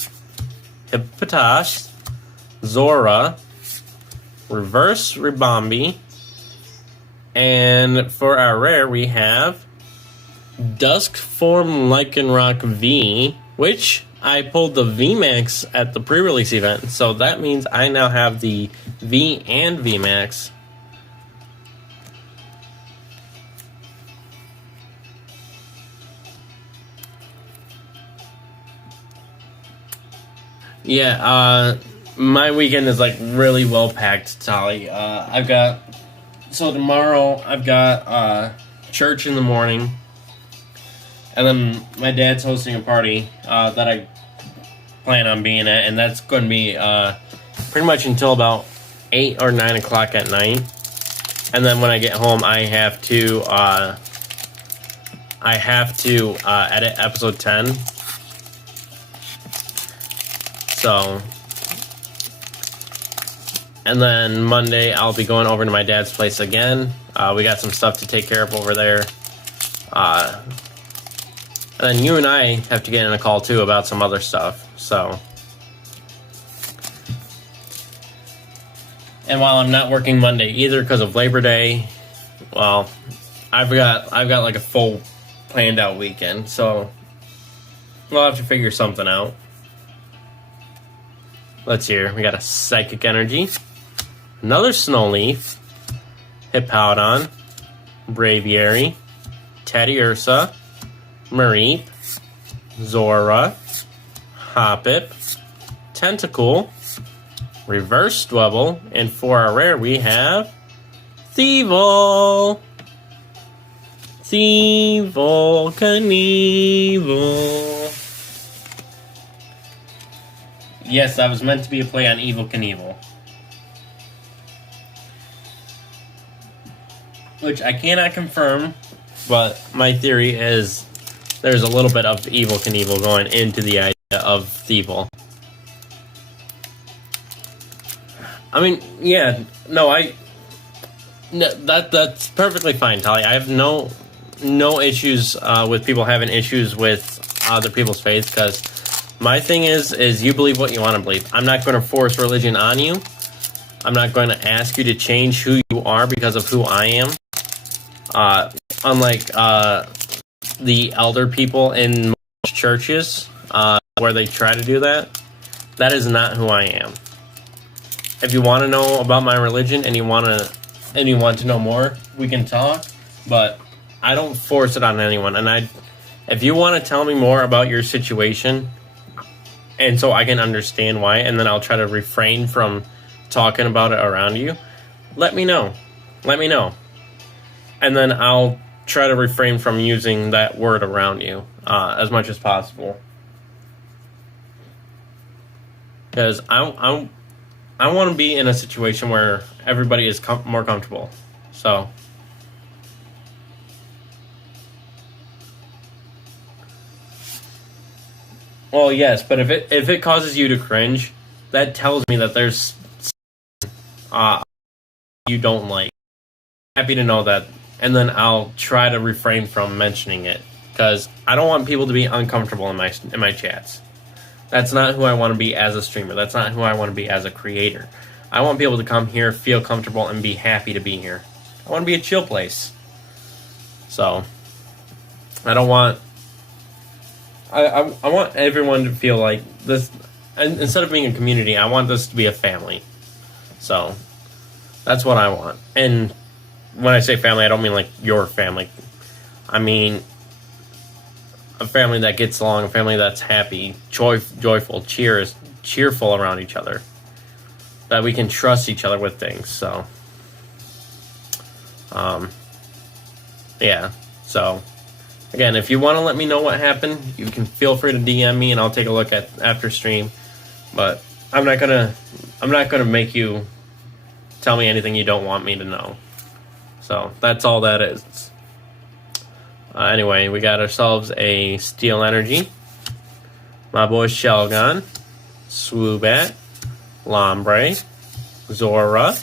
Hippopotas, Zora, Reverse Ribombee, and for our rare we have Duskform Lycanroc V, which I pulled the VMAX at the pre-release event, so that means I now have the V and VMAX. Yeah, my weekend is like really well packed, Tali. Tomorrow I've got church in the morning, and then my dad's hosting a party that I plan on being at, and that's going to be pretty much until about 8 or 9 o'clock at night. And then when I get home, I have to edit episode 10. So, and then Monday I'll be going over to my dad's place again. We got some stuff to take care of over there. And then you and I have to get in a call too about some other stuff. So, and while I'm not working Monday either because of Labor Day, well, I've got like a full planned out weekend. So we'll have to figure something out. Let's hear. We got a Psychic Energy, another Snowleaf, Hippowdon, Braviary, Teddiursa, Mareep, Zora, Hoppip, Tentacool, Reverse Dwebble, and for our rare we have Thievul. Thievul Knievel. Yes, that was meant to be a play on Evel Knievel. Which I cannot confirm, but my theory is there's a little bit of Evel Knievel going into the idea of Thievul. I mean, yeah, that's perfectly fine, Tali. I have no issues with people having issues with other people's faith, because my thing is you believe what you want to believe. I'm not going to force religion on you. I'm not going to ask you to change who you are because of who I am. Unlike the elder people in most churches where they try to do that, that is not who I am. If you want to know about my religion and you want to know more, we can talk, but I don't force it on anyone. And if you want to tell me more about your situation, and so I can understand why, and then I'll try to refrain from talking about it around you, let me know. Let me know. And then I'll try to refrain from using that word around you as much as possible. Because I want to be in a situation where everybody is more comfortable. So, well, yes, but if it causes you to cringe, that tells me that there's you don't like. Happy to know that, and then I'll try to refrain from mentioning it, because I don't want people to be uncomfortable in my chats. That's not who I want to be as a streamer. That's not who I want to be as a creator. I want people to come here, feel comfortable, and be happy to be here. I want to be a chill place. So, I don't want... I want everyone to feel like this... And instead of being a community, I want this to be a family. So, that's what I want. And when I say family, I don't mean like your family. I mean a family that gets along, a family that's happy, joyful, cheerful around each other. That we can trust each other with things. So, yeah. So, again, if you want to let me know what happened, you can feel free to DM me, and I'll take a look at after stream. But I'm not gonna make you tell me anything you don't want me to know. So that's all that is. Anyway, we got ourselves a Steel Energy, my boy Shelgon, Swoobat, Lombre, Zora,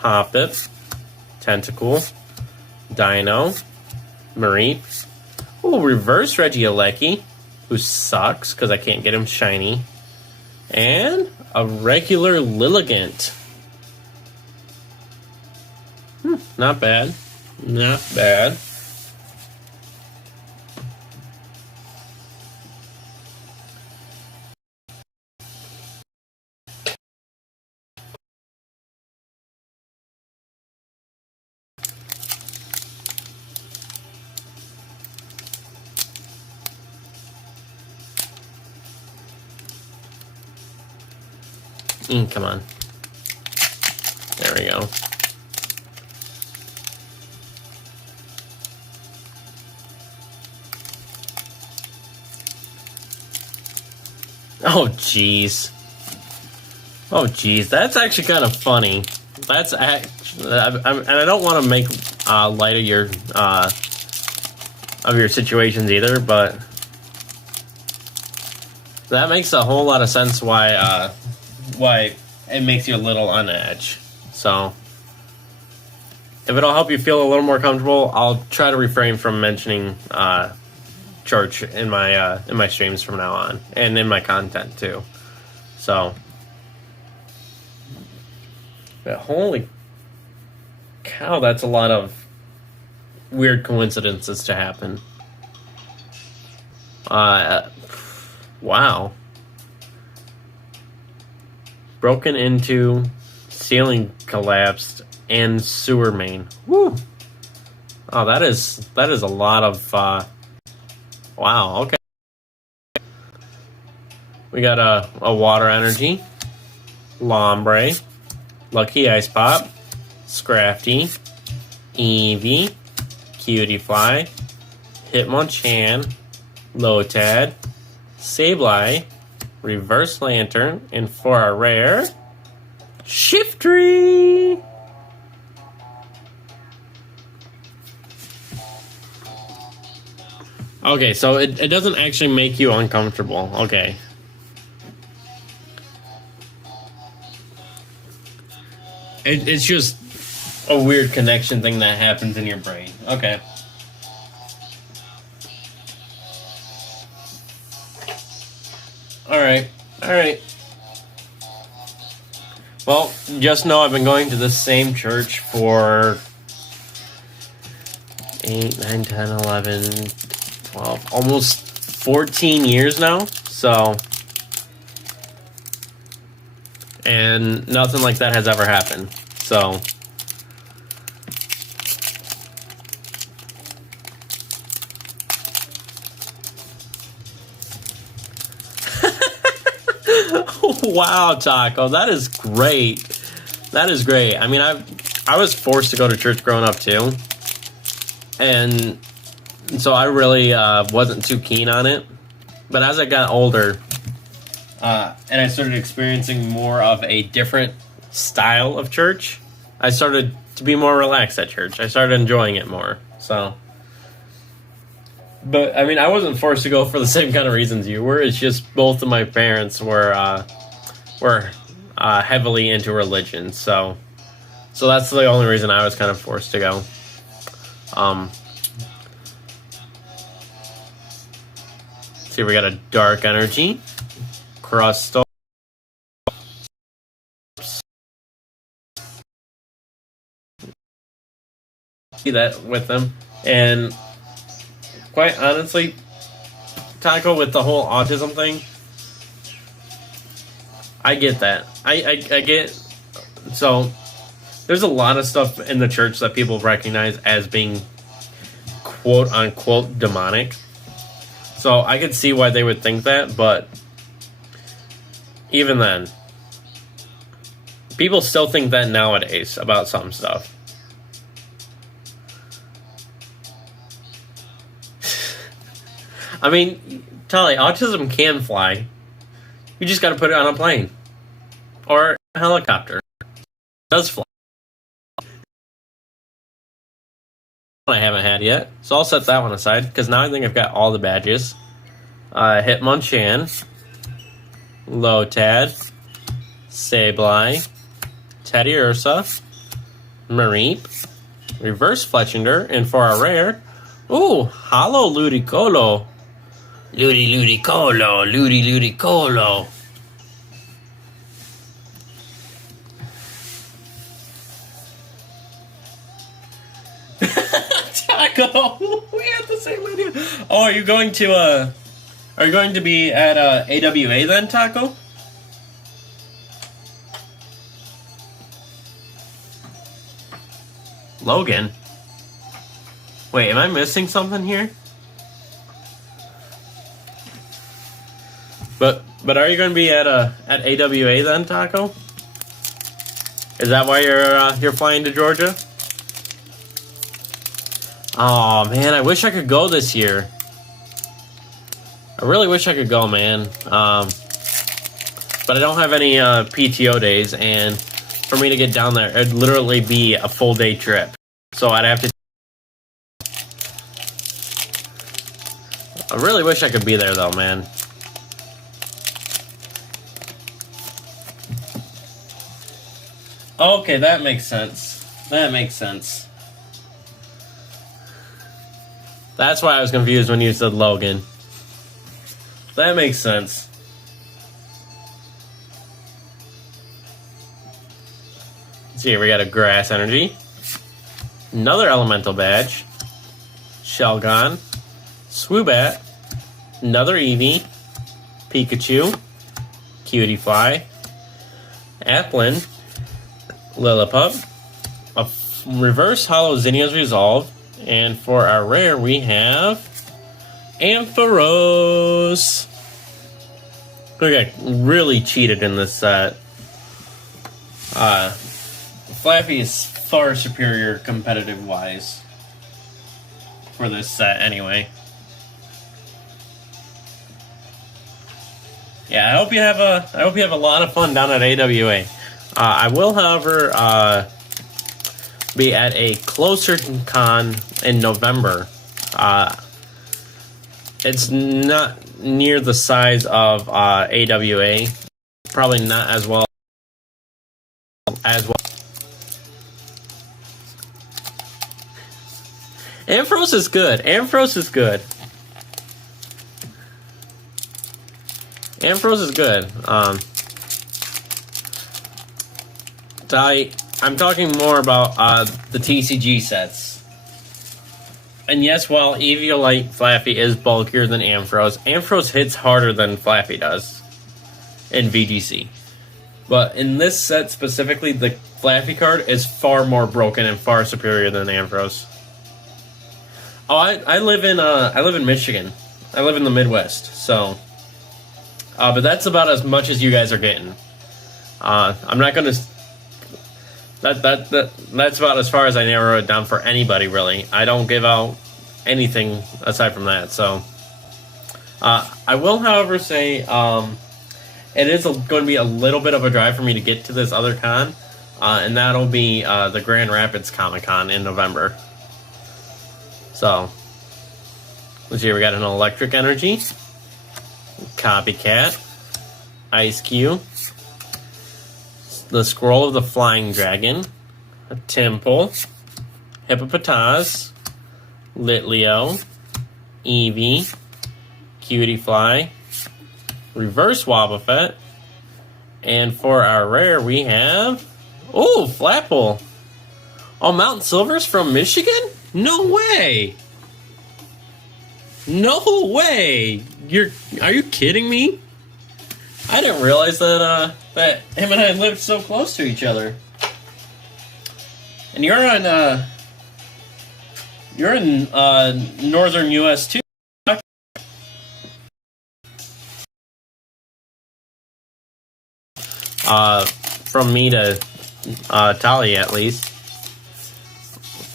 Hoppip, Tentacool, Dino, Mareep. Ooh, reverse Regieleki, who sucks because I can't get him shiny. And a regular Lilligant. Not bad. Not bad. Come on. There we go. Oh, jeez. Oh, jeez. That's actually kind of funny. That's actually, and I don't want to make light of your situations either, but that makes a whole lot of sense why it makes you a little on edge. So if it'll help you feel a little more comfortable, I'll try to refrain from mentioning church in my streams from now on, and in my content too. So, but holy cow, that's a lot of weird coincidences to happen. Wow. Broken into, ceiling collapsed, and sewer main. Woo! Oh, that is a lot of. Wow. Okay. We got a water energy, Lombre, Lucky Ice Pop, Scrafty, Eevee, Cutiefly, Hitmonchan, Lotad, Sableye, Reverse Lantern, and for our rare, Shiftry! Okay, so it doesn't actually make you uncomfortable. Okay. It's just a weird connection thing that happens in your brain. Okay. Alright. Well, just know I've been going to the same church for 8, 9, 10, 11, 12, almost 14 years now. So, and nothing like that has ever happened. So, wow, Taco, that is great. That is great. I mean, I was forced to go to church growing up too, and so I really wasn't too keen on it. But as I got older, and I started experiencing more of a different style of church, I started to be more relaxed at church. I started enjoying it more. So, but I mean, I wasn't forced to go for the same kind of reasons you were. It's just both of my parents were heavily into religion. So that's the only reason I was kind of forced to go. See, we got a Dark Energy, Crustle, see that with them, and quite honestly, Taco, with the whole autism thing, I get that. I get, so there's a lot of stuff in the church that people recognize as being quote unquote demonic. So I could see why they would think that, but even then, people still think that nowadays about some stuff. I mean, Tali, autism can fly. You just gotta put it on a plane. Or a helicopter. It does fly. I haven't had yet. So I'll set that one aside, because now I think I've got all the badges. Hitmonchan, Lotad, Sableye, Teddiursa, Mareep, Reverse Fletchinder, and for our rare, ooh, Holo Ludicolo. Ludicolo. Taco, we have the same idea. Oh, are you going to be at AWA then, Taco? Logan. Wait, am I missing something here? But are you going to be at AWA then, Taco? Is that why you're flying to Georgia? Oh man, I wish I could go this year. I really wish I could go, man. But I don't have any PTO days, and for me to get down there, it'd literally be a full day trip. So I'd have to. I really wish I could be there, though, man. Okay, that makes sense. That's why I was confused when you said Logan. That makes sense. Let's see here, we got a Grass Energy. Another Elemental Badge. Shelgon. Swoobat. Another Eevee. Pikachu. Cutiefly. Applin. Lillipup. A Reverse Holo Zinnia's Resolve. And for our rare, we have Ampharos. We got really cheated in this set. Flappy is far superior competitive-wise for this set, anyway. Yeah, I hope you have a lot of fun down at AWA. I will, however, be at a closer con in November. It's not near the size of AWA. Probably not as well. Ampharos is good. Ampharos is good. I'm talking more about the TCG sets. And yes, while Eviolite Flappy is bulkier than Ampharos, Ampharos hits harder than Flappy does in VGC. But in this set specifically, the Flappy card is far more broken and far superior than Ampharos. Oh, I live in Michigan. I live in the Midwest, so. But that's about as much as you guys are getting. I'm not gonna. That's about as far as I narrow it down for anybody, really. I don't give out anything aside from that. So, I will, however, say it is going to be a little bit of a drive for me to get to this other con, and that'll be the Grand Rapids Comic Con in November. So, let's see. We got an Electric Energy, Copycat, Ice Cube, the Scroll of the Flying Dragon, a Temple, Hippopotas, Litleo, Eevee, Cutiefly, Reverse Wobbuffet, and for our rare we have, oh, Flapple. Oh, Mountain Silver's from Michigan? No way! No way! Are you kidding me? I didn't realize that that him and I lived so close to each other. And you're in northern U.S. too. From me to Tali, at least.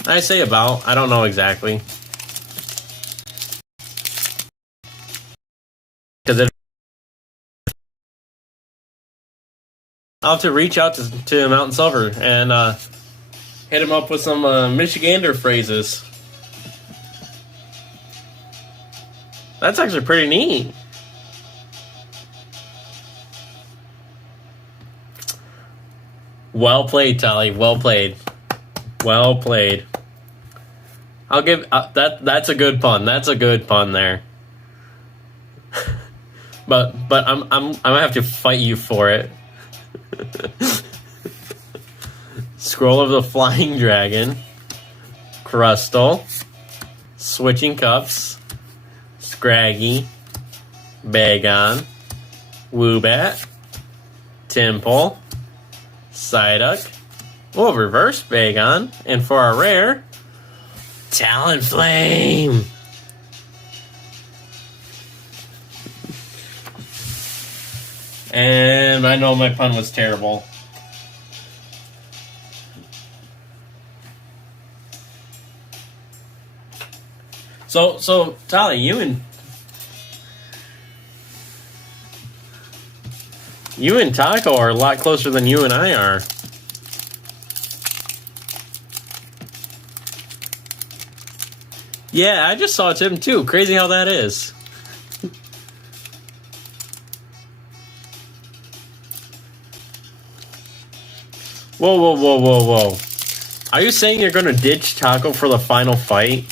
I say about. I don't know exactly. Because I'll have to reach out to Mountain Silver and hit him up with some Michigander phrases. That's actually pretty neat. Well played, Tali. Well played. Well played. I'll give that. That's a good pun. That's a good pun there. but I'm gonna have to fight you for it. Scroll of the Flying Dragon, Crustle, Switching Cups, Scraggy, Bagon, Woobat, Temple, Psyduck, Reverse Bagon, and for our rare, Talonflame. And I know my pun was terrible. So Tali, you and Taco are a lot closer than you and I are. Yeah, I just saw Tim too. Crazy how that is. Whoa. Are you saying you're gonna ditch Taco for the final fight?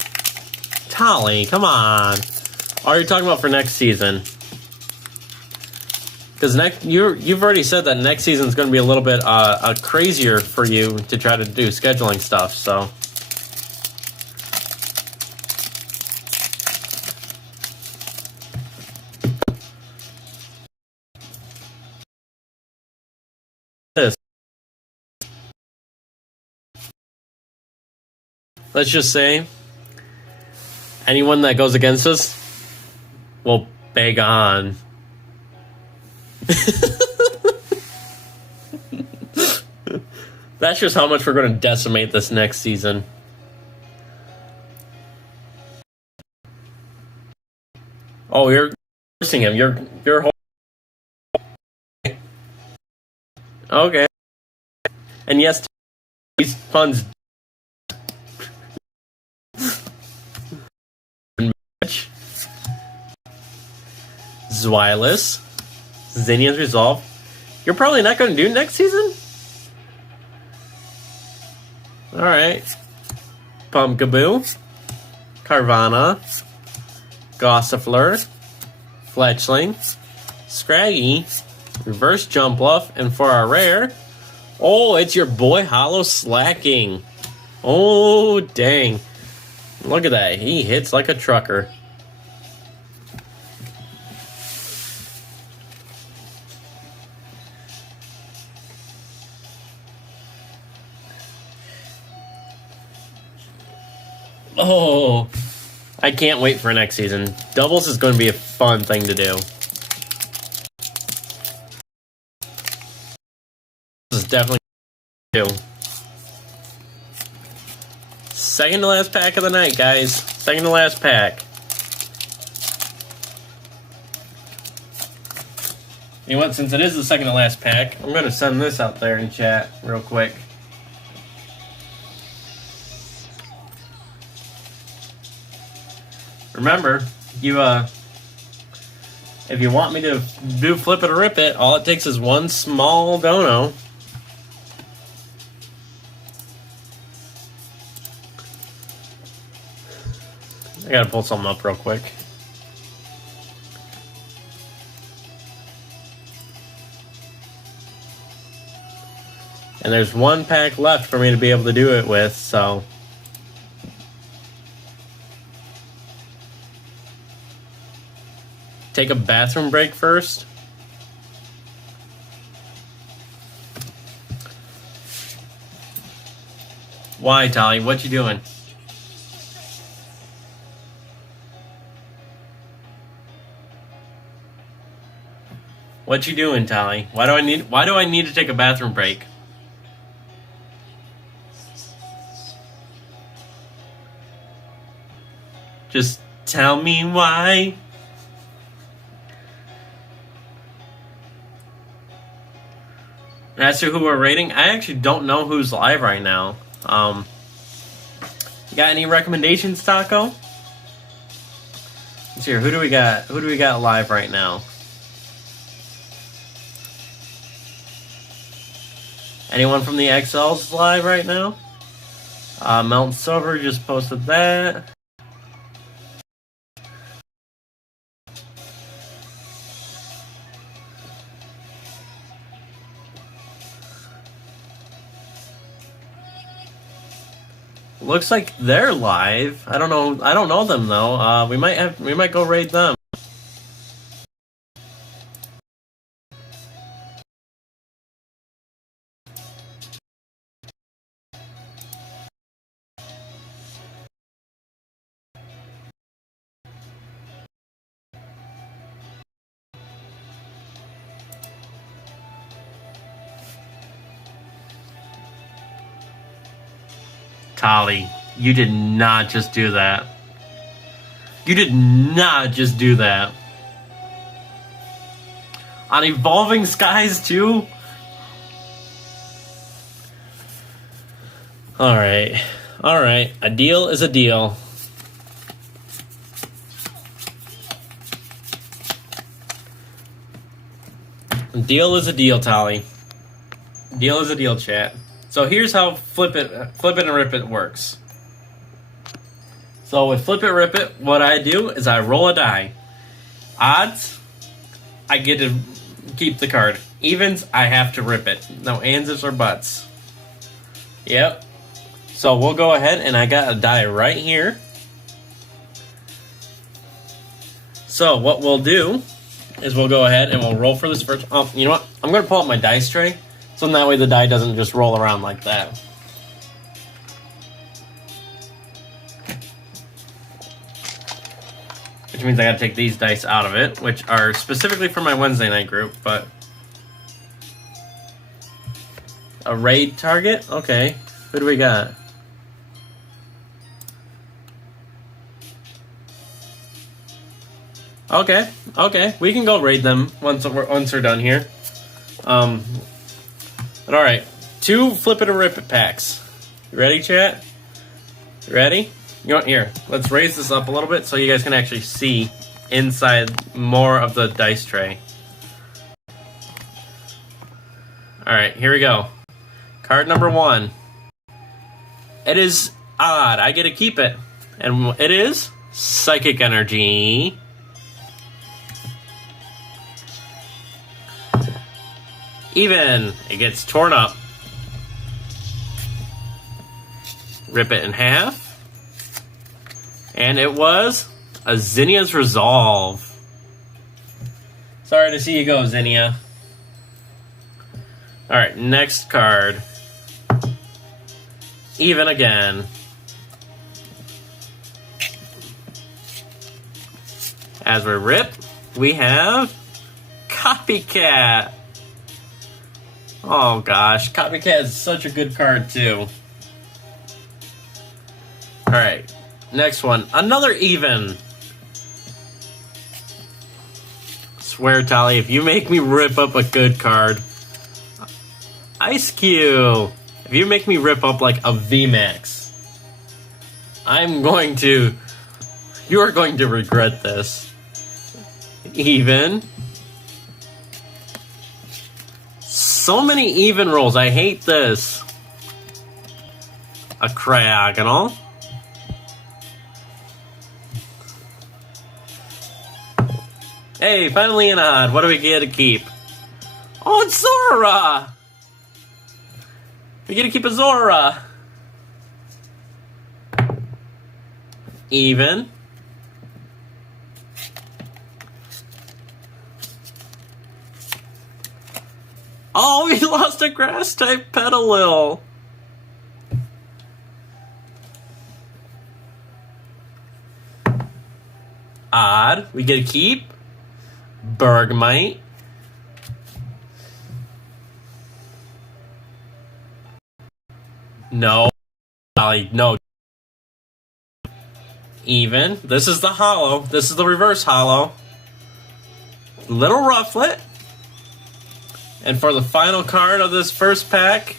Tali, come on. Or are you talking about for next season? Because you've already said that next season is going to be a little bit crazier for you to try to do scheduling stuff. So this, let's just say, anyone that goes against us will beg on. That's just how much we're going to decimate this next season. Oh, you're forcing him. You're okay. And yes, these puns. Zweilous, Zinnia's Resolve. You're probably not going to do next season? Alright. Pumpkaboo, Carvana, Gossifleur, Fletchling, Scraggy, Reverse Jumpluff, and for our rare, oh, it's your boy Hollow Slacking. Oh, dang. Look at that. He hits like a trucker. Oh, I can't wait for next season. Doubles is going to be a fun thing to do. This is definitely do. Second to last pack of the night, guys. Second to last pack. You know what? Since it is the second to last pack, I'm going to send this out there in chat real quick. Remember, if you want me to do Flip It or Rip It, all it takes is one small dono. I gotta pull something up real quick. And there's one pack left for me to be able to do it with, so... Take a bathroom break first. Why, Tali? What you doing? What you doing, Tally? Why do I need to take a bathroom break? Just tell me why. As to who we're rating, I actually don't know who's live right now. You got any recommendations, Taco? Let's hear. Who do we got? Who do we got live right now? Anyone from the XLs live right now? Mountain Silver just posted that. Looks like they're live. I don't know them though. We might go raid them. Tolly, you did not just do that. You did not just do that. On Evolving Skies too? Alright. Alright. A deal is a deal. A deal is a deal, Tolly. Deal is a deal, chat. So here's how flip it and rip it works. So with flip it, rip it, what I do is I roll a die. Odds, I get to keep the card. Evens, I have to rip it. No ands, ifs, or buts. Yep. So we'll go ahead and I got a die right here. So what we'll do is we'll go ahead and we'll roll for this first. Oh, you know what? I'm going to pull out my dice tray. So that way the die doesn't just roll around like that. Which means I gotta take these dice out of it, which are specifically for my Wednesday night group, but... A raid target? Okay. Who do we got? Okay, okay. We can go raid them once we're done here. But alright, 2 flip it or rip it packs. You ready, chat? You ready? You want here? Let's raise this up a little bit so you guys can actually see inside more of the dice tray. Alright, here we go. Card number 1. It is odd. I get to keep it. And it is Psychic Energy. Even. It gets torn up. Rip it in half. And it was a Zinnia's Resolve. Sorry to see you go, Zinnia. Alright, next card. Even again. As we rip, we have Copycat. Oh gosh, Copycat is such a good card too. Alright, next one. Another even. Swear, Tally, if you make me rip up a good card. Ice Cube. If you make me rip up like a VMAX, you are going to regret this. Even. So many even rolls. I hate this. A Cryogonal. Hey, finally an odd. What do we get to keep? Oh, it's Zora! We get to keep a Zora. Even. Oh, we lost a Grass-type Petalil. Odd. We get to keep Bergmite. No, Ollie, no. Even. This is the hollow. This is the reverse hollow. Little Rufflet. And for the final card of this first pack,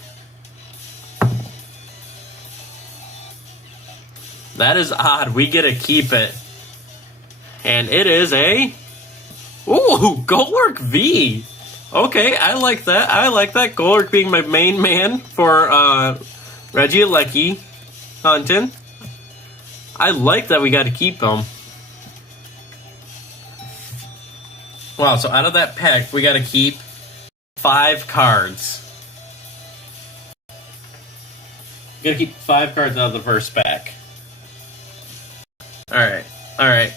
that is odd. We get to keep it. And it is a... Ooh, Golurk V. Okay, I like that. I like that. Golurk being my main man for Regieleki hunting. I like that we got to keep him. Wow, so out of that pack, we got to keep 5 cards. We got to keep 5 cards out of the first pack. Alright, alright.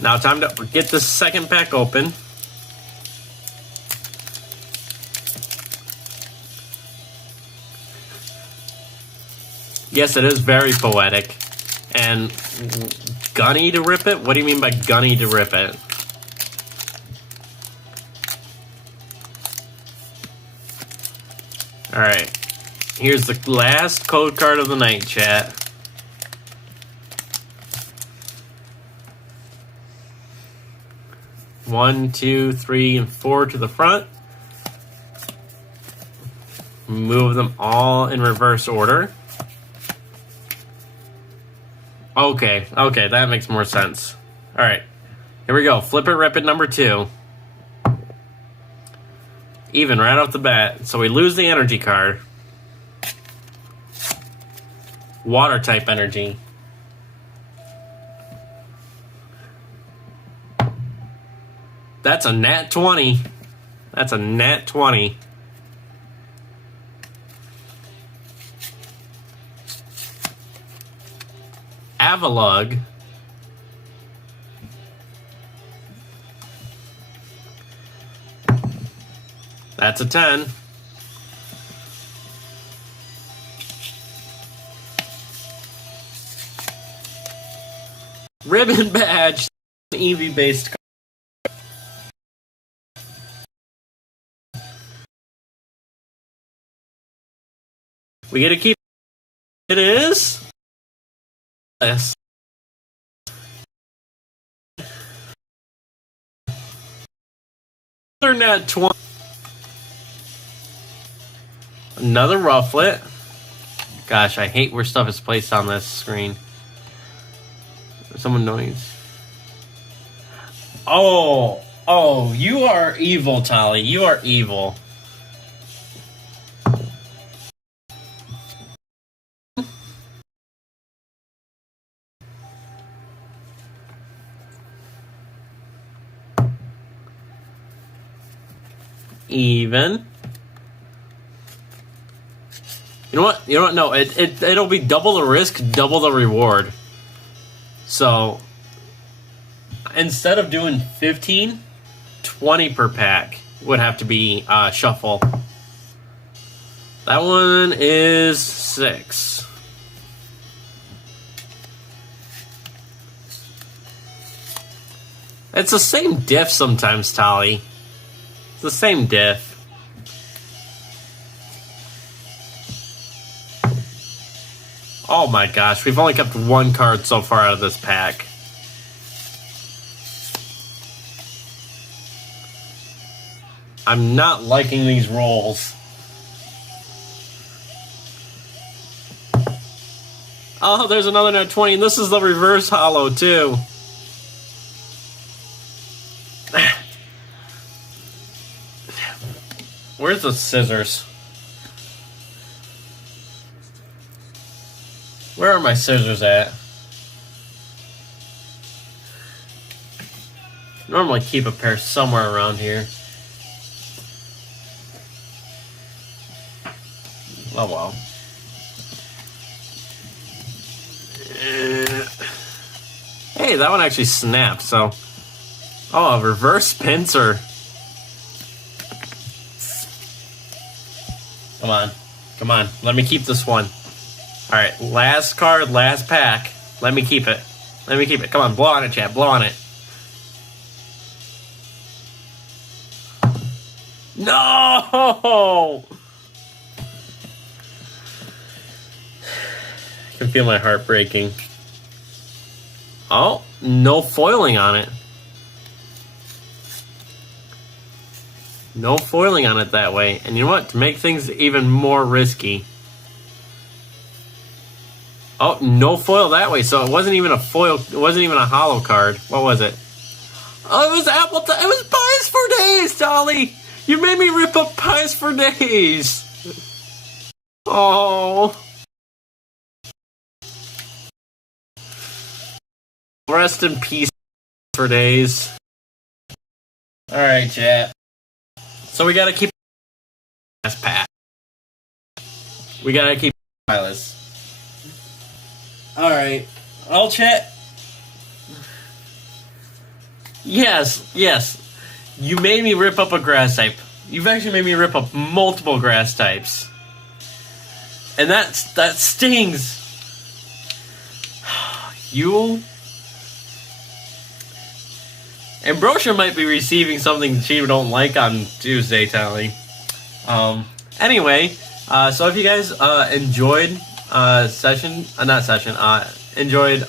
Now time to get the second pack open. Yes, it is very poetic. And gunny to rip it? What do you mean by gunny to rip it? Alright. Here's the last code card of the night, chat. One, 2, 3, and 4 to the front. Move them all in reverse order. Okay, that makes more sense. Alright, here we go. Flip it, rip it, number 2. Even right off the bat. So we lose the energy card. Water type energy. That's a nat 20. That's a nat 20. Avalugg. That's a 10. Ribbon badge. Eevee based card. We get to keep it is. Yes. Another nat 20. Another Rufflet. Gosh, I hate where stuff is placed on this screen. Someone noise. Oh, you are evil, Tolly. You are evil. Even. You know what? You know what? No, it'll be double the risk, double the reward. So instead of doing 15, 20 per pack would have to be shuffle. That one is 6. It's the same diff sometimes, Tolly. It's the same diff. Oh my gosh, we've only kept 1 card so far out of this pack. I'm not liking these rolls. Oh, there's another nat 20, and this is the reverse hollow too. Where's the scissors? Where are my scissors at? Normally keep a pair somewhere around here. Oh well. Hey, that one actually snapped, so... Oh, a reverse pincer. Come on. Come on. Let me keep this one. Alright, last card, last pack. Let me keep it. Let me keep it. Come on, blow on it, chat. Blow on it. No! I can feel my heart breaking. Oh, no foiling on it. No foiling on it that way. And you know what? To make things even more risky. Oh, no foil that way. So it wasn't even a foil. It wasn't even a hollow card. What was it? Oh, it was Appletine. It was Pies for Days, Dolly. You made me rip up Pies for Days. Oh. Rest in peace for Days. Alright, chat. So we gotta keep Pat. We gotta keep wireless. Alright. I'll chat. Yes. You made me rip up a grass type. You've actually made me rip up multiple grass types. And that stings. You... Ambrosia might be receiving something she don't like on Tuesday, Tally. Anyway, so if you guys enjoyed enjoyed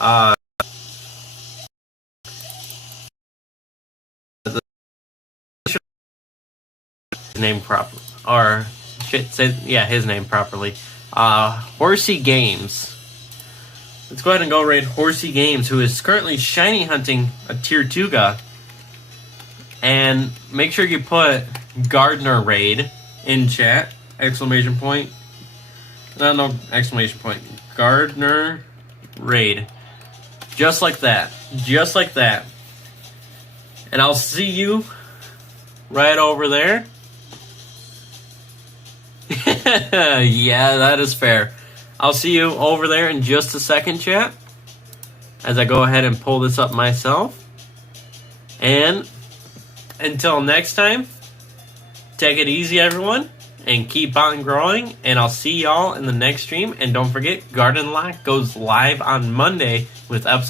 his name proper, or his name properly. Horsey Games. Let's go ahead and go raid Horsey Games, who is currently shiny hunting a tier 2 and make sure you put Gardner raid in chat, exclamation point. No, exclamation point. Gardner raid. Just like that. And I'll see you right over there. Yeah, that is fair. I'll see you over there in just a second, chat, as I go ahead and pull this up myself. And until next time, take it easy, everyone, and keep on growing. And I'll see y'all in the next stream. And don't forget, Garden Lock goes live on Monday with episode